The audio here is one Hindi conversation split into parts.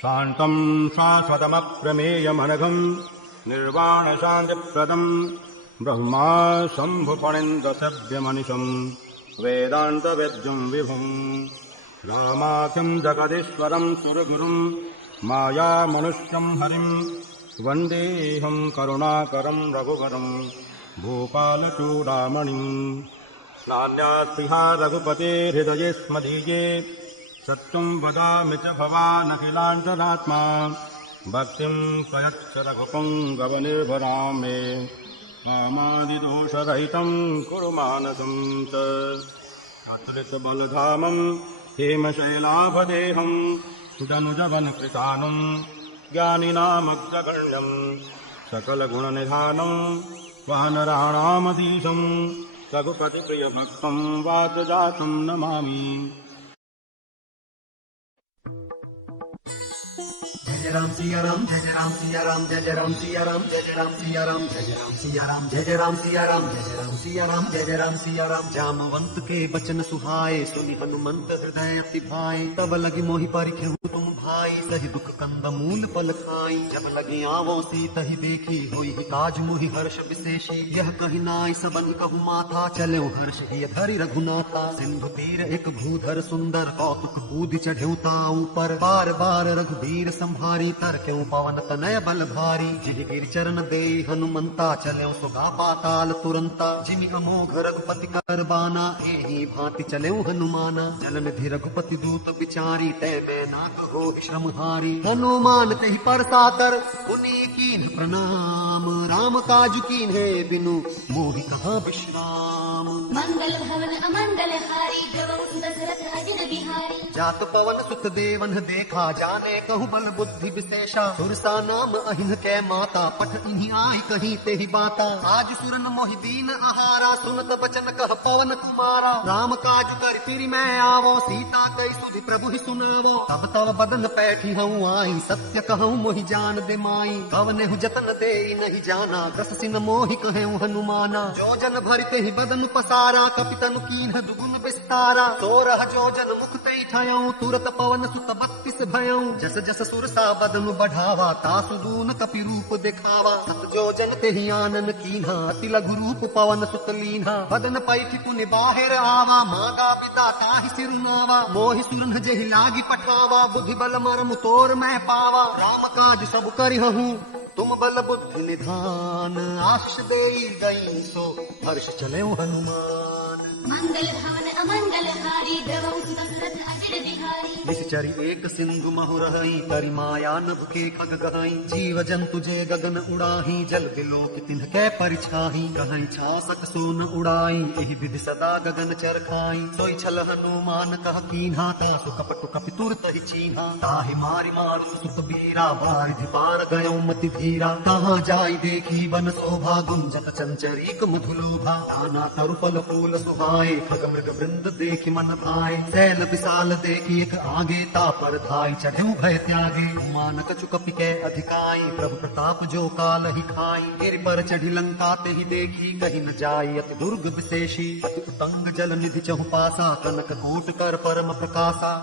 शान्तं शाश्वतमप्रमेयमनघं निर्वाणशान्तिप्रदम् ब्रह्मा शम्भुफणिन्द्रसभ्यमनिशं वेदान्तवेद्यं विभुम् रामाख्यं जगदीश्वरं सुरगुरुं मायामनुष्यं हरिं वन्देऽहं करुणाकरं रघुवरं भूपालचूडामणिं नान्यास्तिहा रघुपतेर्हृदये स्मदीये सत्यं वदामि च भवानखिलान्तरात्मा भक्तिं प्रयच्छ रघुपुङ्गवनिर्भरां मे कामादिदोषरहितं कुरु मानसं च अत्रितबलधामं हेमशैलाभदेहं दनुजवनकृशानं ज्ञानिनामग्रगण्यं सकलगुणनिधानं वानराणामधीशं रघुपतिप्रियभक्तं वातजातं नमामि। जय राम सिया राम, जय राम सिया राम, जय राम सिया राम, जय राम सिया राम, जय राम सिया राम, जय राम सिया राम, जय राम सिया राम, जय राम सिया राम। जामवंत के बचन सुहाए, सुनि हनुमंत हृदय अति भाए। तब लगी मोहि परिखेहु तुम भाई, सही दुख कंद मूल फल खाई। जब लगी आवो सीतहि देखी, होई काज मोहि हर्ष विशेषी। यह कहि नाई सबन कहु माथा, चले हर्ष ही धरि रघुनाथा। सिंधु तीर एक भूधर सुंदर, कौतुक कूद चढ़ेउ ताऊ पर। बार बार रघुबीर संभारी, तर क्यों पवन तनय बल भारी। जिहि गिर चरण दे हनुमंता, चले सुगा पाताल तुरंता। जिमि अमोघ रघुपति कर बाना, एहि भांति चले हनुमाना। जल निधि रघुपति दूत विचारी, तै मैं नाथ हो श्रम हारी। हनुमान तेहि पर साकर, उनी कीन प्रणाम। राम काज कीन्हे बिनु, मोहि कहाँ विश्राम। मंगल भवन अमंगल हारी, जवं दशरथ अजिर बिहारी। जात पवन सुत देवन देखा, जाने कहु बल बुद्धि विशेषा। सुरसा नाम अहिन कै माता, पठ इन्हीं आई कहीं तेहि बाता। आज सुरन मोहि दीन आहारा, सुनत बचन कह पवन कुमारा। राम काज कर फिर मैं आवो, सीता कई सुधि प्रभु ही सुनावो। तब तब बदन पैठी हूँ आई, सत्य कहूँ मोहि जान दे माई। कवने हु जतन दे नहीं जाना, ग्रस सिन मोहि कहूँ हनुमाना। जो जन भरते ही बदन पसारा, कपितनु कीन्ह दुगुन विस्तारा। 16 जो जन मुख तई ठयऊं, तुरत पवन सुत 32 भयऊं। जस जस सुरसा बदन बढ़ावा, तासु दून कपि रूप दिखावा। सत जो जन तेहि आनन कीन्हा, अति लघु रूप पवन सुत लीन्हा। बदन पैठि पुनि बाहिर आवा, मांगा बिदा ताहि सिरुनावा। मोहि सुरन जेहि लागी पठावा, बुद्धि बल मरम तोर मैं पावा। राम काज सब करिहूँ, तुम बल बुद्धि निधान। आशीष देई गई सो, हर्ष चले हनुमान। मंगल भवन अमंगल हारी, जवं दशरथ अजिर बिहारी। निश्चरी एक सिंधु महु रही, तरि माया नभ के खग गहाई। जीव जंतु जे गगन उड़ाही, जल बिलोक तिन्ह कै परिछाही। कहीं छासक सोन उड़ाई, एहि विधि सदा गगन चर खाई। सोई छल हनुमान कह कीन्हा, तासु कपटु कपि तुरत ही चीन्हा। ताहि मारि मारुत सुत बीरा, बारिधि पार गयो मति धीरा। कहाँ जाई देखी बन शोभा, गुंजत चंचरीक मधुलोभा। नाना तरु फल फूल सुहाए, खग मृग वृंद देखि मन भाए। सैल विशाल देखी एक आगे, तापर धाई चढ़ेउ भय त्यागे। मान कछु कपि कै अधिकाई, प्रभु प्रताप जो काल ही खाई। गिरि पर चढ़ी लंका तेहि देखी, कहीं न जाई अति दुर्ग विशेषी। अति उतंग जल निधि चहु पासा, कनक कोट कर परम प्रकाशा।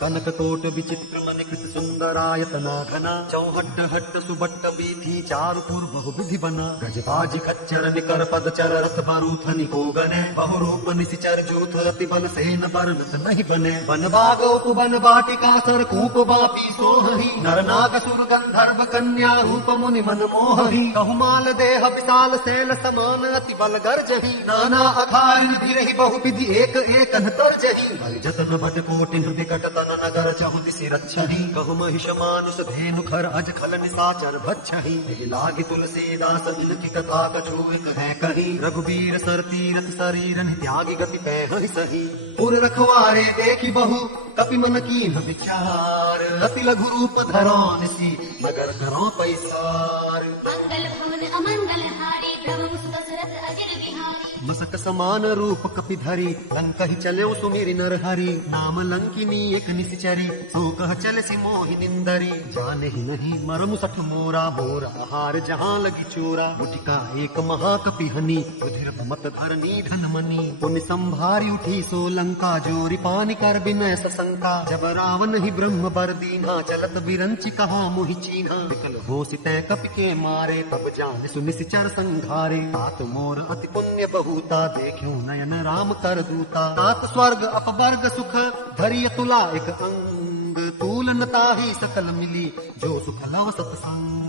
कनक कोट विचित्र मन कृत सुंदरायतना घना। चौहट्ट हट्ट सुबट्ट बीथी, चारु पुर बहु विधि बना। गजबाज खच्चर निकर पद चर, रथ बारूथनि को गने। बहु रूप निशिचर जूथ, अति बल सेन बरनत नहीं बने। बन बाग उपवन वाटिका, सर कूप बापी सोहहि। नर नाग सुर गंधर्व कन्या, रूप मुनि मन मोहहि। कहु माल देह विशाल शैल समान, अति बल गर्जहि। नाना अखार निधि बहु विधि, एक एक तर्जहि। जतन बट कोटि विकट नगर चहु दिशि रक्षहि। कहु महिष मानुष धेनु खर, अज खल निशाचर भक्षहि। एहि लागी तुलसीदास इनकी कथा, कछु एक है कही। रघुबीर सर तीरथ शरीरन, त्यागी गति पैहि सही। पुर रखवारे देखी बहु, कपि मन कीन्ह विचार। अति लघु रूप धरो निसि, नगर करो पैसार। मंगल भवन अमंगल हारी, जवं दशरथ अजिर बिहारी। मसक समान रूप कपि धरी लंकहि चल्यो सुमिरि नर हरि नाम लंकिनी एक निश्चरी सो कह चल सी मोहि निंदरी जाने ही नहीं मरमु सठ मोरा मोरा आहार जहाँ लगी चोरा मुटिका एक महाकपि हनी रुधिर मत धरनी धन मनी पुण्य संभारी उठी सो लंका जोरी पानी कर बिनय सशंका जब रावण ही ब्रह्म बर दीना चलत बिरंचि कहा मोहि चीन्हा विकल हो सितै कपि के मारे तब जान सुनि सिचर संघारे तात मोर अति पुण्य बहुता देखियो नयन राम कर दूता तात स्वर्ग अपवर्ग सुख धरिय तुला एक अंग तूलन ताहि सकल मिली जो सुख लव सत्संग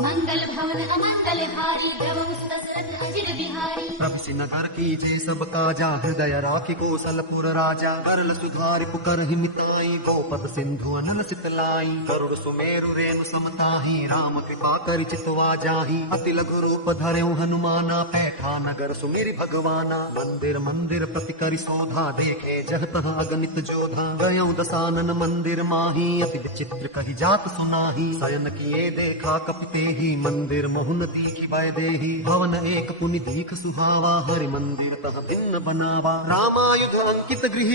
मंगल भवन अमंगल भारी द्रवहु सुत दशरथ अजिर बिहारी प्रभु सि नगर की जय सब काजा हृदय राखी कौशलपुर राजा करल सुधारि पुकर हिमिताई गोपद सिंधु अनल सितलाई गरुड़ सुमेरु रेणु समताही राम कृपा करि चितवा जाही अति लघु रूप धर्यो हनुमाना पैठा नगर सुमिरि भगवाना मंदिर मंदिर प्रति करि शोधा देखे जहतः अगणित जोधा गयो दसानन मंदिर माही अति विचित्र कहि जात सुनाही शयन किए देखा कपिते ही मंदिर मोहन दीखि वै देही भवन एक पुनि दीख सुहावा हरि मंदिर तह भिन्न बनावा रामायुध अंकित गृह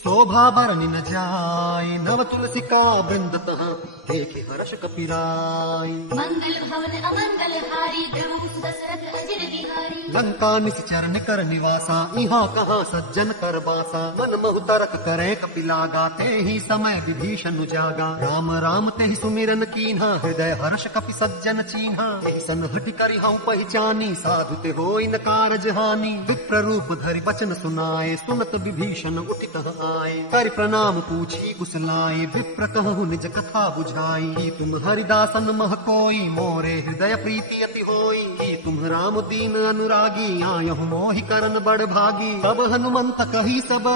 शोभा बरनि न जाय नव तुलसी का वृंद तह देखे हर्ष कपिराय मंगल भवन अमंगल हारी द्रवहु सुत दशरथ अजिर बिहारी लंका निश्चर निकर निवासा इहाँ कहाँ सज्जन कर बासा मन महु तरक करे कपिलागा ते ही समय विभीषण जागा राम राम ते ही सुमिरन कीन्हा हृदय हर्ष कपि सज्जन चीन्हा एहि सन हटि करि हऊँ पहचानी साधु ते होई न कारज हानि विप्र रूप धरि वचन सुनाए सुनत विभीषण उठित आए करि प्रणाम पूछी कुशलाए विप्र कहु निज कथा बुझाई कि तुम हरिदासन मह कोई मोरे हृदय प्रीति अति होई कि तुम राम दीन अनुरागी आयहु मोहि करन बड़ भागी तब हनुमंत कही सब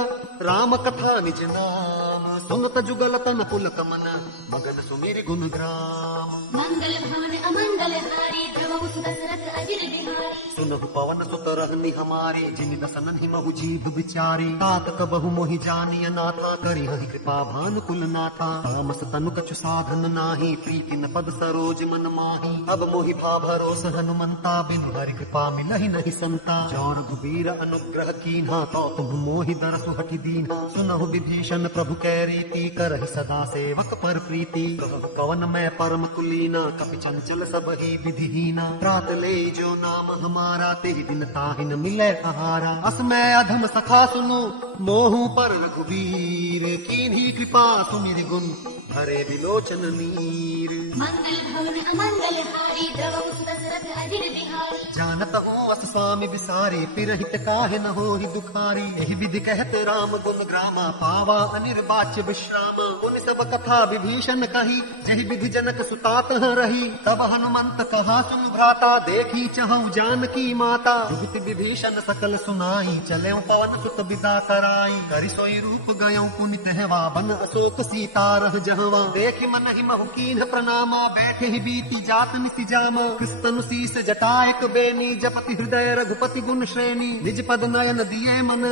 राम कथा निज नाम सुनत जुगल तन पुलक मन मगन सुमिरि गुण ग्राम मंगल भवन अमंगल हारी द्रवहु सुत दशरथ अजिर बिहारी सुनहु पवन सुत रहनी हमारे जिन दसनन ही महु जीव विचारे तात कबहु मोहि जानिय नाथा करि हरि कृपा भानुकुल नाथा तामस तनु कछु साधन नाही प्रीति न पद सरोज मन माही अब मोहि भा भरोस हनुमंता बिनु हरि कृपा मिलहि नहीं संता जो रघुबीर अनुग्रह कीन्हा तो तुम मोहि दरसु हठि दीन्हा सुनहु विभीषण प्रभु कै रीति करहि सदा सेवक पर प्रीति कहु कवन मैं परम कुलीना कपि चंचल सब ही विधिहीना प्रात ले जो नाम हमारा तेहि दिन ताहि न मिले आहारा अस मैं अधम सखा सुनो मोहु पर रघुवीर कीन्ही कृपा सुमिरि गुण हरे विलोचन नीर मंगल भवन अमंगल हारी द्रवहु सुत दशरथ अजिर बिहारी जानत हूँ अस स्वामी विसारी पिरहित काहे न होहि दुखारी एहि विधि कहते राम गुण ग्रामा पावा अनिर्वाच्य विश्राम उन सब कथा विभीषण कही जहि विधि जनक सुतात रही तब हनुमंत कहा सुन भ्राता देखी चहु जानकी माता जुगति विभीषण सकल सुनाई चले पवन सुत विदा कराई करि सोई रूप गयो पुनि तहवा बन अशोक सीता रह जहवा देख मन ही महु कीन्ह प्रणामा बैठे ही बीती जात निसि जामा कृष्ण शीस जटायक बेनी जपति हृदय रघुपति गुण श्रेणी निज पद नयन दिए मन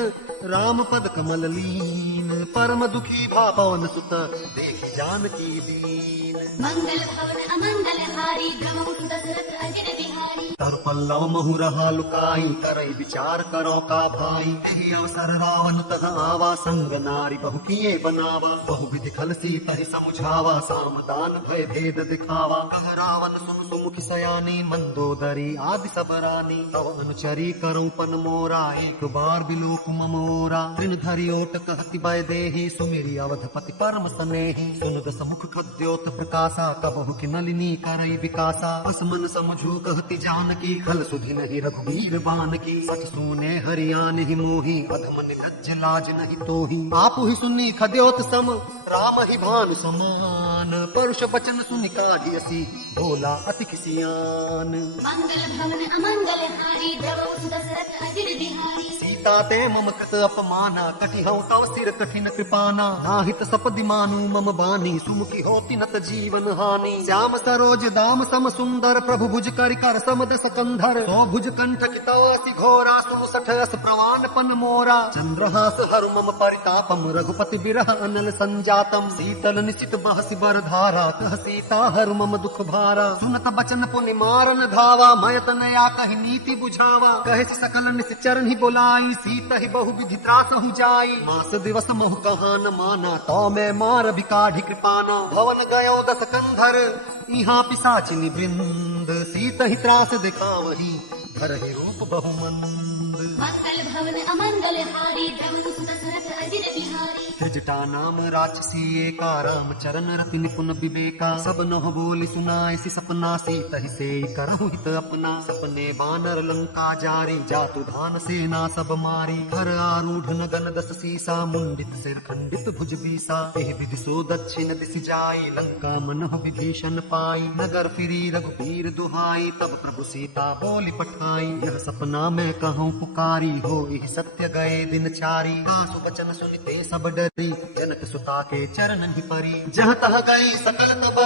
राम पद कमल लीन परम दुखी भा पवन सुत देखि जानकी दीन मंगल भवन अमंगल हारी द्रवहु सुत दशरथ अजिर बिहारी तर पल्लव महु रहा लुकाई करई विचार करो का भाई एहि अवसर रावण तह आवा संग नारी बहु किए बनावा बहु विधि खल सीता ही समुझावा सामदान भय भेद दिखावा कह रावण सुन सुमुख सयानी मंदोदरी आदि सब रानी तव अनुचरी करूं पन मोरा एक बार बिलोक ममोरा तृण धरि ओट कहति वै देहि सुमिरि अवधपति परम स्नेहि सुन दस मुख खद्योत प्रकाशा कबहु कि नलिनी करई विकासा अस मन समझू कहति जानकी खल सुधि नहीं रघुवीर बान की सठ सुने हरियान ही मोही अधम निलज्ज लाज नहीं तोही आपु ही सुनी खद्योत सम राम ही भानु समान परुष वचन सुनि काढ़ियसी बोला अति किसियान मंगल भवन अमंगल हारी द्रवहु सुत दशरथ अजिर बिहारी सीता ते मम कृत अपमाना कटि हऊँ तव सिर कठिन कृपाना नाहित सपदि मानु मम बानी सुमुखी होति नत जीवन हानि श्याम सरोज दाम सम सुंदर प्रभु भुज करि कर समद सकंधर सो भुज कंठ कितवासी घोरा सुनु सठ अस प्रवान पन मोरा चंद्रहास हरु मम परितापम रघुपति बिरह अनल संजातम शीतल निश्चित बहसि बर धारा कह सीता हर मम दुख भारा सुनत बचन पुनि मारन धावा मयत नया कहि नीति बुझावा कहे सकल निश्चर ही बोलाई सीता ही बहु विधि त्रासहु जाई मास दिवस महु कहा न माना तो मैं मार विकाढ़ी कृपाना भवन गयो दस कंधर यहाँ पिशाचिनी वृंद सीत ही त्रास दिखावही धर ही रूप बहुमंद मंगल भवन अमंगल हारी जगत सुत सरस अजिर बिहारी त्रिजटा नाम राक्षसी एका राम चरण रति निपुण विवेका सब नह बोली सुनाय सि सपना सीत ही से करहु हित अपना सपने बानर लंका जारी जातु धान सेना सब मारी हर आरूढ़ नगन दस सीसा मुंडित सिर खंडित भुज बीसा एह विधि सो दक्षिण दिशि जाई लंका मनह विभीषण पाई नगर फिरी रघुबीर दुहाई तब प्रभु सीता बोली पठाई यह सपना मैं कहूँ पुकारी हो यही सत्य गए दिन चारी आसु बचन सुनते सब डरी जनक सुता के चरण ही परी जह तह गई सकल तब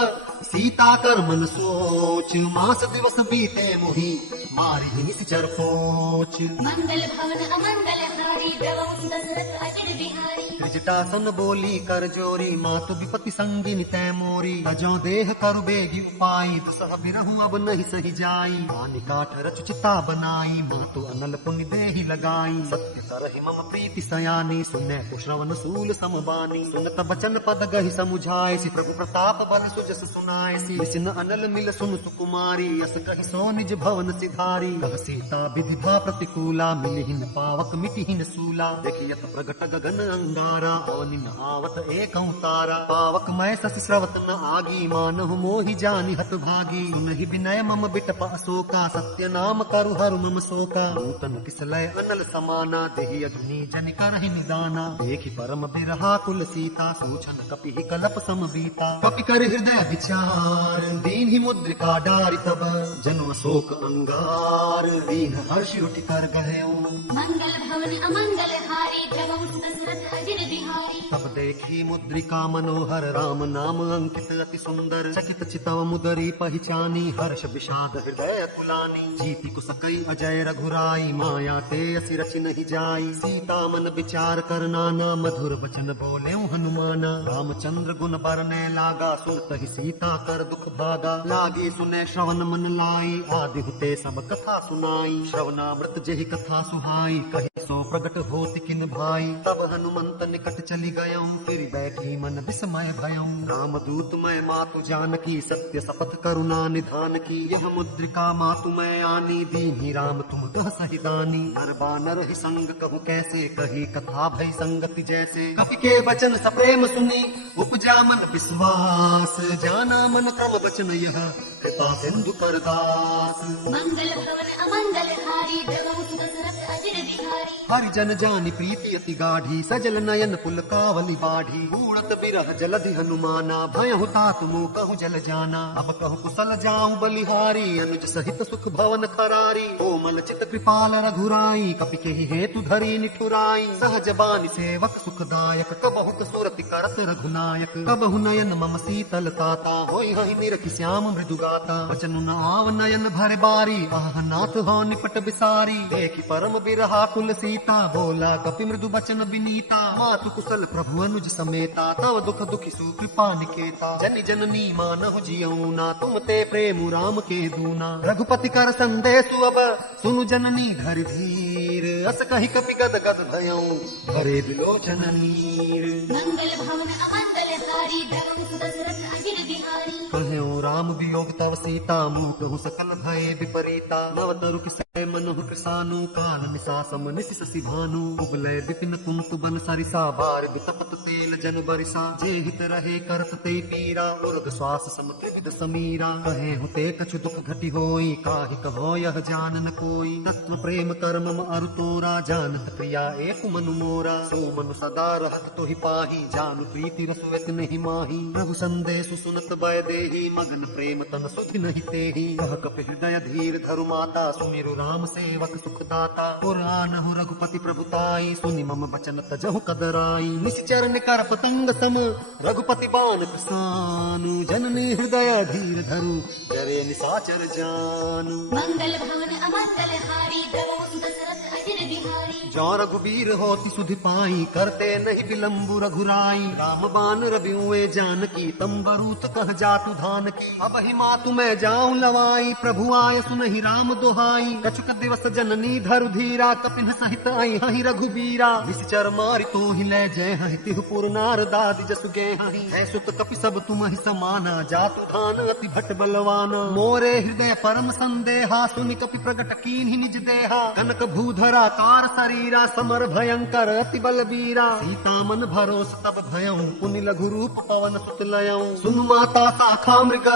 सीता कर मन सोच मास दिवस बीते मोही मारी निश्चर खोच मंगल भवन अमंगल हारी जगत सुत सरस अजिर बिहारी त्रिजटासन बोली कर जोरी मातु विपति संगिनी तै मोरी तजो देह करु बेगी उपाई दुसह बिरहु अब नहीं सही जाई पानी काठ रचुचिता बनाई मातु अनल पुनि देहि लगाई सत्य करहि मम प्रीति सयानी सुने कुश्रवण सूल समबानी सुनत बचन पद गहि समुझाए सि प्रभु प्रताप बल सुजस सुनाए सि विसिन अनल मिल सुन सुकुमारी यस कहि सो निज भवन सिधारी कह सीता विधि भा प्रतिकूला मिलिहिन पावक मिटिहिन सूला देखियत प्रगट गगन अंगारा अवनिन आवत एक तारा पावक मैं सस स्रवत न आगी मानहु मोहि जानि हत भागी सुनहि विनय मम बिटप अशोका सत्य नाम करु हरु मम शोका नूतन किसलय अनल समाना देहि अग्नि जनि करहि निदाना देखि परम बिरहा कुल सीता सूचन कपि कलप सम बीता कपि कर हृदय विचार दीन ही मुद्रिका डारि तब जन्म शोक अंगार दीन हर्ष उठि कर गयो मंगल भवन अमंगल हारी जगत सुत सरस अजिर बिहारी तब देखी मुद्रिका मनोहर राम नाम अंकित अति सुंदर चकित चितव मुदरी पहचानी हर्ष विषाद हृदय कुलानी जीति कुसकई अजय रघुराई माया ते असि रचि नहीं जाई सीता मन विचार कर नाना मधुर वचन बोले हनुमाना रामचंद्र गुण बरने लागा सुनत ही सीता कर दुख भागा लागे सुने श्रवण मन लाई आदि हुते सब कथा सुनाई श्रवणामृत जेहि कथा सुहाई कही सो प्रगट होति किन भाई तब हनुमंत निकट चली गयऊं फिर बैठी मन विस्मय भयऊं राम दूत मैं मातु जानकी सत्य शपथ करुणा निधान की यह मुद्रिका मातु मैं आनी दीन्ही राम तुम दह सहिदानी नर बानर ही संग कहु कैसे कही कथा भई संगति जैसे कपि के वचन सप्रेम सुनी उपजा मन विश्वास जाना मन क्रम वचन यह कृपा सिंधु करदास मंगल भवन अमंगल हारी जगत सुत सरस अजिर बिहारी हरिजन जानि प्रीति अति गाढ़ी सजल नयन पुल कावली बाढ़ी उड़त बिरह जलधि हनुमाना भय होता तुमो कहु जल जाना अब कहु कुशल जाऊं बलिहारी अनुज सहित सुख भवन खरारी कोमल चित कृपाल रघुराई कपि केहि हेतु धरी निठुराई सहज बानि सेवक सुखदायक कबहु सुरति करत रघुनायक कबहु नयन मम शीतल ताता होई हहि निरखि श्याम मृदु गाता वचन न आव नयन भर बारी आह नाथ हो निपट बिसारी देखि परम बिरहा कुल सीता बोला कपि मृदु बचन विनीता मातु कुशल प्रभु अनुज समेता तव दुख दुखी सुकृपा निकेता जनि जननी मानहु जियऊ ना तुम ते प्रेम राम के दूना रघुपति कर संदेशु अब सुनु जननी धर धीर अस कहि कपि गद गद भयऊ भरे बिलोचन नीर मंगल भवन अमंगल हारी जगत सुत सरस अजिर बिहारी कहो राम वियोग तव सीता मुँह कहु सकल भय विपरीता नव तरु किसय मनोह कृसानु काल निशा सम निशि शशि भानु उबलय विपिन कुंतु बन सरिसा बार बितपत तेल जन बरिसा जे हित रहे करत ते पीरा उर्ग श्वास सम त्रिविध समीरा कहे होते कछु दुख घटी होई काहि कहो यह जान न कोई तत्व प्रेम कर मम अरु तोरा जानत प्रिया एक मनु मोरा सो मनु सदा रहत तोहि पाही जानु प्रीति रसुवत नहीं माही प्रभु संदेशु सुनत बय देहि मगन प्रेम तन सुधि नहीं तेहि कह कपि हृदय धीर धरु माता सुमिरु राम सेवक सुखदाता पुराण हो रघुपति प्रभुताई सुनि मम वचन तजहु कदराई निश्चर निकर पतंग सम रघुपति बाण कृसानु जननी हृदय धीर धरु जरे निशाचर जानु मंगल भवन अमंगल हारी जगत सुत सरस अजिर बिहारी जो रघुबीर होती सुधि पाई करते नहीं विलम्बु रघुराई राम बान रबियुए जानकी तम्बरूत कह जातु धान की अब ही मातु मैं जाऊं लवाई प्रभु आय सुनहि राम दोहाई कछुक दिवस जननी धरु धीरा कपिन सहित आई हहि रघुबीरा निश्चर मारि तो ही ले जय हहि तिहु पुर नार दादि जसु गे हहि है सुत कपि सब तुम ही समाना जातु धान अति भट बलवाना मोरे हृदय परम संदेहा सुनि कपि प्रगट कीन्हि निज देहा कनक भूधरा कार शरीरा समर भयंकर अति बलबीरा सीता मन भरोस तब भयऊ पुनि लघु रूप पवन सुत लयऊ सुन माता शाखा मृग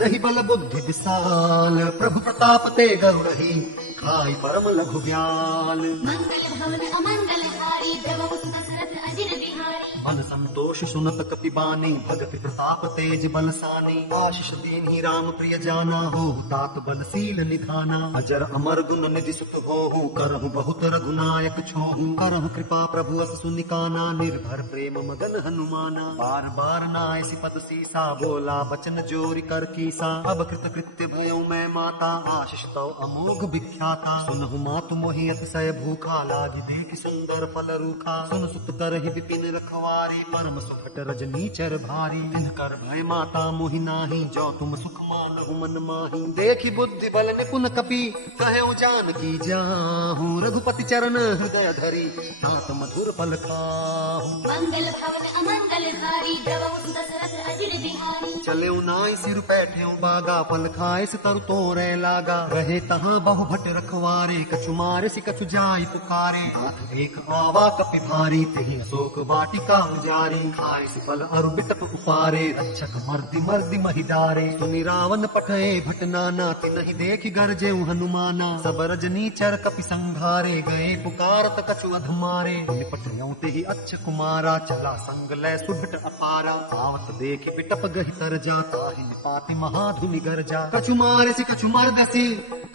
नहीं बल बुद्धि विशाल प्रभु प्रताप ते गौरही खाई परम लघु ब्याल मंगल भवन अमंगल हारी देवौ सुत दशरथ अजिर बिहारी मन संतोष सुनत कपि बानी भगति प्रताप तेज बलसानी आशीष दीन्हि राम प्रिय जाना हो तात बलशील निधाना अजर अमर गुण निधि सुत होहु करहु बहुत रघुनायक छोहु करहु कृपा प्रभु अस सुनिकाना निर्भर प्रेम मगन हनुमाना बार बार नायसि पद सीसा बोला बचन जोरि कर कीसा अब कृत कृत्य भयउ मैं माता आशीष तव अमोघ विख्याता सुनहु मातु मोहि अतिशय भूखा लागी देखि सुंदर फल रूखा सुन सुत करहि विपिन रखवा परम सुखट रजनी चर भारी कर भय माता मोहि नाही जो तुम सुख मानहु मन माही देखी बुद्धि बल निपुण कपि कहे जानकी जाहू रघुपति चरण हृदय धरी तात मधुर पल खाहू मंगल भवन अमंगल हारी देवौ सुत दशरथ अजिर बिहारी चले नाई सिर बैठे बागा पल खाए से तरु तोरे लागा रहे तहाँ बहु भट रखवारे कछु मारे से कछु जाई पुकारे हाथ एक आवा कपि भारी तेहि शोक वाटिका जारी खाए से पल अरु बिटप उपारे रक्षक मर्दि मर्दि महिदारे सुनि रावण पठे भट नाना तिनहि देखि गरजे हनुमाना सब रजनी चर कपि संघारे गए पुकारत कछु अधमारे निपटयौ तेहि अच्छ कुमारा चला संग लै सुभट अपारा आवत देखि बिटप गहि तर जाता ही निपाति महाधुनि गरजा कछु मारे से कछु मर्दसी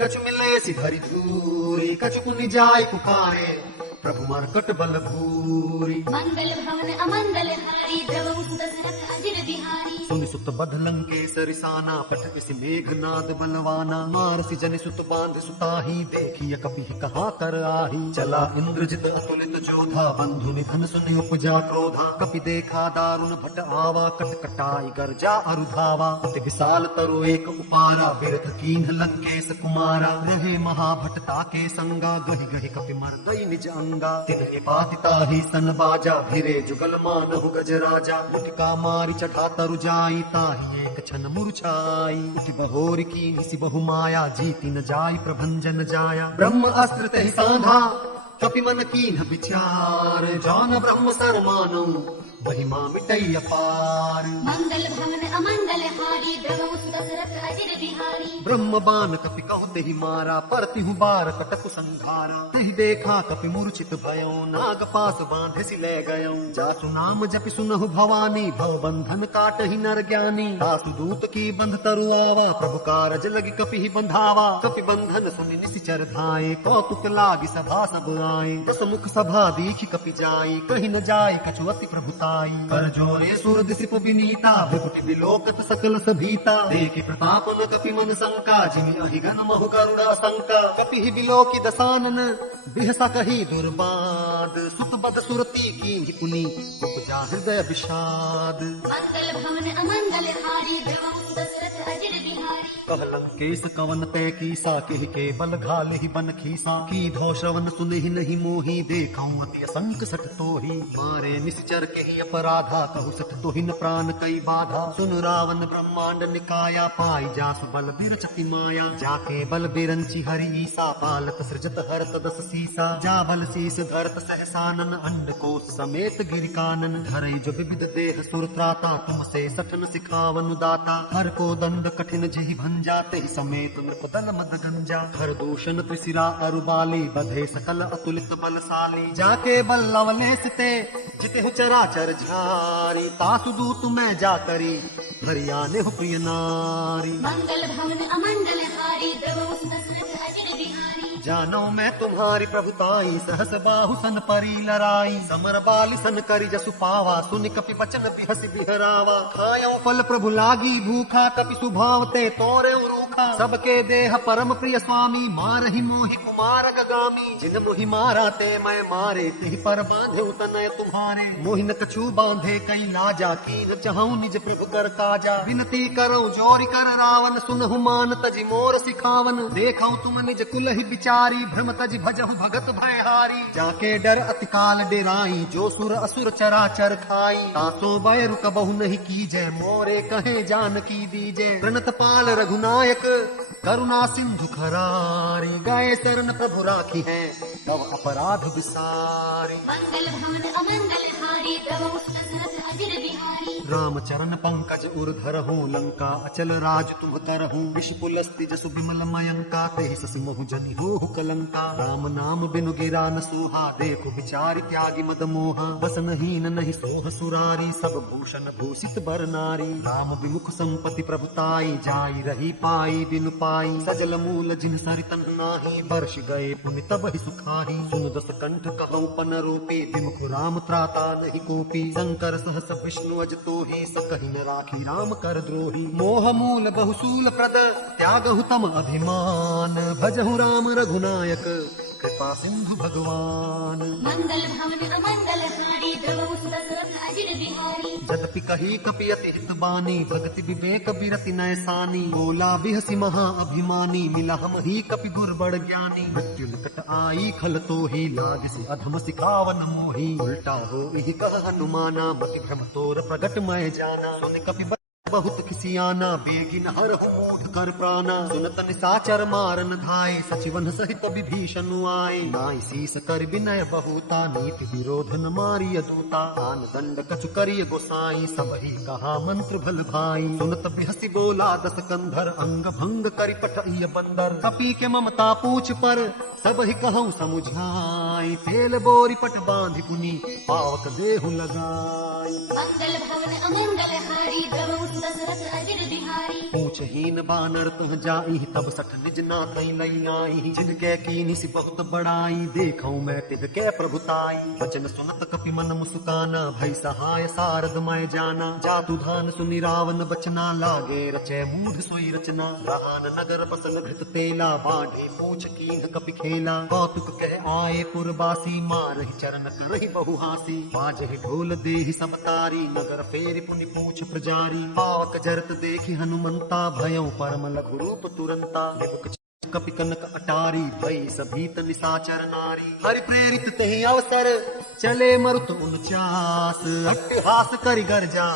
कछु मिले से भरी धूरी कछु पुनि जाय पुकारे प्रभु मरकट बल भूरी मंगल भवन अमंगल हारी देवौ सुत दशरथ अजिर बिहारी सुनि सुत बध लंकेश रिसाना पठक सि मेघनाद बलवाना मारसि जनि सुत बांध सुताही देखिय कपि कहाँ कर आही चला इंद्रजित अतुलित जोधा बंधु निधन सुनि उपजा क्रोधा कपि देखा दारुण भट आवा कट कटाई गर्जा अरुधावा अति विशाल तरु एक उपारा बिरथ कीन्ह लंकेश कुमारा रहे महाभटता के संगा गहि गहि कपि मर गई निज अंगा तिन्हि पातिता ही सन बाजा भिरे जुगल मानहु गज राजा मुटिका मारी चढ़ा तरु जाई ताहि एक क्षण मुरझाई उठ बहोर की निसि बहु माया जीति न जाई प्रभंजन जाया ब्रह्म अस्त्र तहि साधा कपि मन कीन्ह विचार जान ब्रह्म सर मानो महिमा मिटई अपार मंगल भवन अमंगल हारी देवौ सुत दशरथ अजिर बिहारी ब्रह्म बान कपि कहु तेहि मारा परतिहु बार कटकु संघारा तेहि देखा कपि मूर्छित भयो नाग पास बांधे सि ले गयो जासु नाम जपि सुनहु भवानी भव बंधन काटहि नर ज्ञानी दासु दूत की बंध तरु आवा प्रभु कारज लगी कपि ही बंधावा कपि बंधन सुनि निसिचर धाये कौतुक लागी सभा सब आए दस मुख सभा दीखि कपि जाई कहि न जाय कछु अति प्रभुताई कर जोरे सुर दिसिप विनीता भृकुटि विलोकत सकल सभीता देखि प्रताप न कपि मन शंका जिमि अहिगन महु करुणा शंका कपि ही विलोकि दसानन बिहसा कही दुर्बाद सुत बद सुरती की पुनि उपजा हृदय विषाद मंगल भवन अमंगल हारी देवौ सुत दशरथ अजिर बिहारी कह लंकेश कवन तय कीसा केहि के बल घाल ही बन खीसा की धो श्रवण सुनहि नहीं मोही देखऊं अति असंक सठ तोही मारे निश्चर के ही अपराधा कहु सठ तोहि न प्राण कई बाधा सुन रावण ब्रह्मांड निकाया पाई जासु बल बिरचति माया जाके बल बिरंची हरि ईसा पालत सृजत हरत दस सीसा जा बल शीस धरत सहसानन अंड कोश समेत गिरिकानन धरई जो विविध देह सुर त्राता तुमसे सठन सिखावन दाता हर को दंड कठिन जेहि भंजा तेहि समेत नृपदल मद गंजा हर दूषण त्रिशिरा अरुबाली बधे सकल अतुलित बलशाली जाके बल लवलेस ते जिते चराचर झारी तासु दूत मैं जा करी हरियाने हो प्रिय नारी मंगल भवन अमंगल हारी देवौ सुत दशरथ अजिर बिहारी जानो मैं तुम्हारी प्रभुताई, सहस बाहु सन परी लराई, समर बाल सन करी जसु पावा, सुनि कपि बचन बिहसि बिहरावा, खायो फल प्रभु लागी भूखा, कपि सुभावते तोरे रूखा, सबके देह परम प्रिय स्वामी, मारहि मोहि कुमार गामी, जिन मोहि मारा ते मैं मारे, तेहि पर बांधे तनय तुम्हारे, मोहि न कछु बांधे कई लाजा, कीन चाहूं निज प्रभु कर काजा, विनती करो जोरि कर रावण, सुनहु मान तजि मोर सिखावन, देखौ तुम निज कुल ही बिचारी, भ्रम तजि भजहु भगत भयहारी, जाके डर अतिकाल डेराई, जो सुर असुर चराचर खाई, तासो बैरु कबहु नहीं कीजय, मोरे कहे जानकी दीजे, प्रणत पाल रघुनायक करुणा सिंधु खरारी, गए शरण प्रभु राखी है तब अपराध विसारी, मंगल भवन अमंगल हारी, द्रवहु सुत दशरथ अजिर बिहारी, राम चरण पंकज उर धरहु, लंका अचल राज तुम करहु, विष पुलस्ति जसु बिमल मयंका, तेहि ससि मोहु जनि होहु कलंका, राम नाम बिनु गिरा न सूहा, देखो विचारि त्यागी मद मोहा, बसन हीन नहीं सोह सुरारी, सब भूषण भूषित बर नारी, राम विमुख संपत्ति प्रभुताई, जाई रही पाई बिनु पाई, सजल मूल जिन सरितन नाही, वर्ष गए पुनि तब ही सुखाही, सुन दस कंठ कहौ पन रूपी, विमुख राम त्राता नहीं कोपी, शंकर सहस विष्णु अज तोहि, सकहि न राखी राम कर द्रोही, मोह मूल बहुसूल प्रद त्यागहु तम अभिमान, भजहु राम रघुनायक कृपा सिंधु भगवान, मंगल भवन अमंगल हारी, द्रवहु सुत दशरथ अजिर बिहारी, जदपि कही कपि अति हित बानी, भगति विवेक बिरति नयसानी, बोला बिहसि महा अभिमानी, मिला हम ही कपि गुरबड़ ज्ञानी, मृत्यु निकट आई खल तो ही, लागिसि अधम सिखावन मोही, उल्टा हो इहि कह हनुमाना, मति भ्रम तोर प्रगट मैं जाना, सुनि कपि बहुत खिसियाना, बेगिन हर मूढ़ कर प्राणा, सुनत निशाचर मारन धाय, सचिवन सहित विभीषण आए, नाई शीस कर विनय बहुता, नीति विरोध न मारिय दूता, दान दंड कछु करिय गोसाई, सब ही कहा मंत्र भल भाई, सुनत बिहसि बोला दस कंधर, अंग भंग करि पठइय बंदर, कपि के ममता पूछ पर सब ही कहूँ समुझाई, तेल बोरी पट बांधि पुनि पावक देहु लगाई, मंगल भवन अमंगल हारी, द्रवहु सुत दशरथ अजिर बिहारी, पूछहीन बानर तुह जाई, तब सठ निज नाथ लई आई, जिनके कीनी सी बहुत बड़ाई, देखऊं मैं तिनके प्रभुताई, वचन सुनत कपि मन मुस्काना, भई सहाय सारद मैं जाना, जातु धान सुनि रावण बचना, लागे रचे मूढ़ सोई रचना, रहान नगर बसन घृत तेला, बाढ़े पूछ कीन कपि खेला, कौतुक कह आए पुरबासी, मारहि चरण करहि बहु हासी, बाजहि ढोल देहि सब तारी, नगर फेरि पुनि पूछ प्रजारी, पावक जरत देखि हनुमंता, भयं परम लघु रूप तुरंता, विमुख कपि कनक अटारी, भई सभीत निशाचर नारी, हरि प्रेरित तेहि अवसर, चले मरुत 49, अट्टहास करि गर्जा,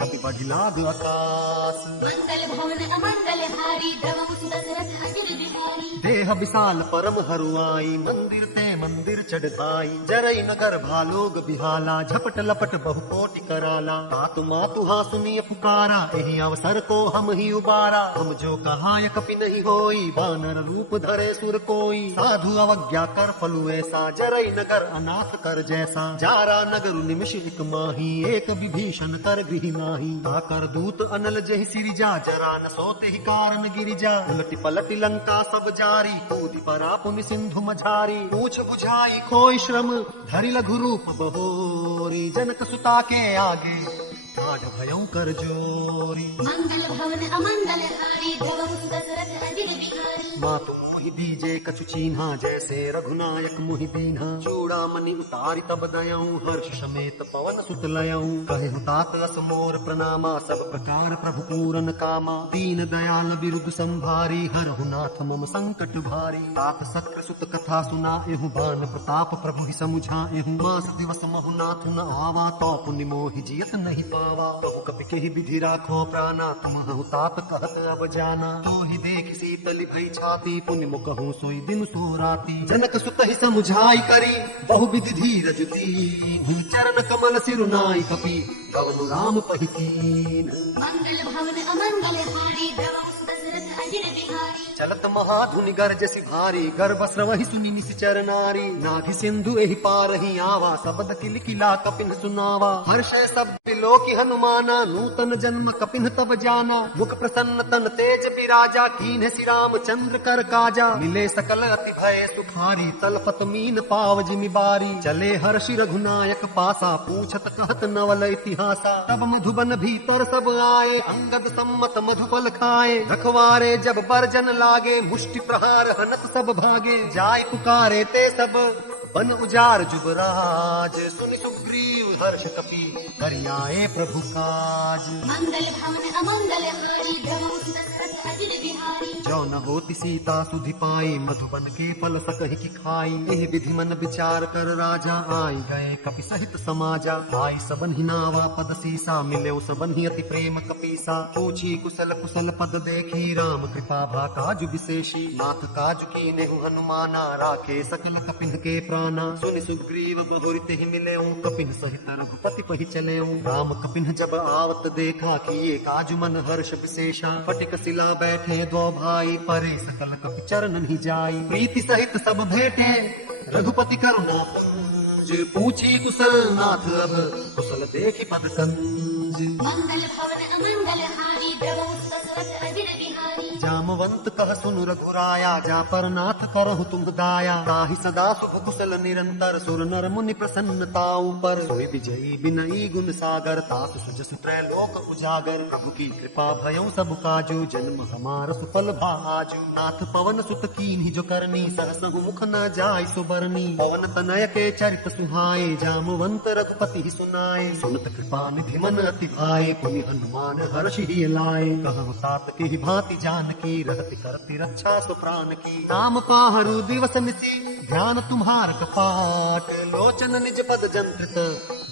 कपि बढ़िलाग आकाश, मंगल भवन अमंगल हारी, द्रवहु सुत दशरथ अजिर बिहारी, देह विशाल परम हरुआई, मंदिर ते मंदिर चढ़ाई, जरई नगर भालोग बिहाला, झपट लपट बहु कोटि कराला, तातु मातु हाँ सुनिय पुकारा, एहि अवसर को हम ही उबारा, हम जो कहाय कपि नहीं होई, बानर रूप धरे सुर कोई, साधु अवज्ञा कर फलु ऐसा, जरई नगर अनाथ कर जैसा, जारा नगर निमिष एक माही, एक विभीषण कर गृह नाही, आकर दूत अनल जहि सिरिजा, जरा न सोते ही कारण गिरिजा, उलटि पलटि लंका सब जारी, कूदि परा पुनि सिंधु मझारी, पूछ बुझाई कोई श्रम, धरि लघु रूप बहोरी, जनक सुता के आगे ठाढ़ भयं कर जोरी, मंगल भवन अमंगल हारी, द्रवहु सुत दशरथ अजिर बिहारी, मातु मोहि दीजे कछु चीन्हा, जैसे रघुनायक मोहि दीन्हा, चूड़ामणि उतारि तब दयऊं, हर्ष समेत पवन सुत लयऊं, कहे तात अस मोर प्रणामा, सब प्रकार प्रभु पूरन कामा, दीन दयाल बिरुद संभारी, हरहु नाथ मम संकट भारी, तात सत्र सुत कथा सुनाएहु, बान प्रताप प्रभु ही समुझाएहु, मास दिवस महु नाथ न आवा, तो पुनि मोहि जियत नहीं पावा, कहु कपि केहि विधि राखो प्राणा, तुम हहु तात कहत अब जाना, तो ही देख शीतल भई छाती, पुनि मुकहु सोई दिन सो राती, जनक सुत ही समुझाई करी, बहु विधि धीरज दीन्हि, चरण कमल सिरुनाई कपि, कवनु राम पहिकीन, मंगल भवन अमंगल हारी, द्रवहु सुत दशरथ अजिर बिहारी, चलत महाधुनि गरजसि भारी, गर्भ स्रवहि सुनि निश्चर नारी। नाभि सिंधु एहि पार ही आवा, शब्द किल किला कपिन सुनावा। हर्ष सब बिलोकि हनुमाना, नूतन जन्म कपिन तब जाना। मुख प्रसन्न तन तेज बिराजा, कीन्ह श्री राम चंद्र कर काजा। मिले सकल अति भय सुखारी, तलपत मीन पाव जिमि बारी। चले हर्षि रघुनायक पासा, पूछत कहत नवल इतिहासा। तब मधुबन भीतर सब आए, अंगद सम्मत मधुफल खाए। रखवारे जब बरजन लागे, मुष्टि प्रहार हनत सब भागे। जाय पुकारे ते सब बन उजार जुबराज। सुनि सुग्रीव हर्ष कपि, करियाए प्रभु काज। मंगल भवन अमंगल हारी, द्रवहु दशरथ अजिर बिहारी। जो न होति सीता सुधि पाई, मधुबन के फल सकहि की खाई। एहि विधि मन विचार कर राजा, आई गए कपि सहित समाजा। आई सबन ही नावा पद सीसा, मिले सबन ही अति प्रेम कपीसा। पूछी कुशल कुशल पद देखी, राम कृपा भा काजु विशेषी। नाथ काजु कीन्हु हनुमाना, राखे सकल कपिन के प्राणा। सुनि सुग्रीव बहुरि तेहि मिलेउ, कपिन सहित रघुपति पहि चलेउ। राम कपिन जब आवत देखा, किए काजु मन हर्ष विशेषा। फटिक शिला बैठे दो भाई, परे सकल कपि चरण ही जाई। प्रीति सहित सब भेटे, रघुपति करुणा पूज। पूछी कुशल नाथ अब, कुशल देखि पद संज। मंगल भवन अमंगल हारी, द्रवहु दशरथ अजिर बिहारी। जामवंत कह सुनु रघुराया, जा पर नाथ करहु तुम दाया। ताहि सदा शुभ कुशल निरंतर, सुर नर मुनि प्रसन्नताउ पर। सोई विजयी बिनई गुण सागर, ताप सुजसु त्रैलोक उजागर। प्रभु की कृपा भयउ सब काजू, जन्म हमार सुफल भाजू। नाथ पवन सुत कीन्हि जो करनी, सहसहु मुख न जाय सुबरनी। पवन तनय के चरित सुहाए, जामवंत रघुपति ही सुनाए। सुनत कृपा निधि मन अति भाए, पुनि हनुमान हर्षि ही लाए। कहु तात के भांति जानकी, रहति करति रक्षा सो प्राण की। नाम पाहरु दिवस निशि, ध्यान तुम्हार कपाट। लोचन निज पद जंत्रित,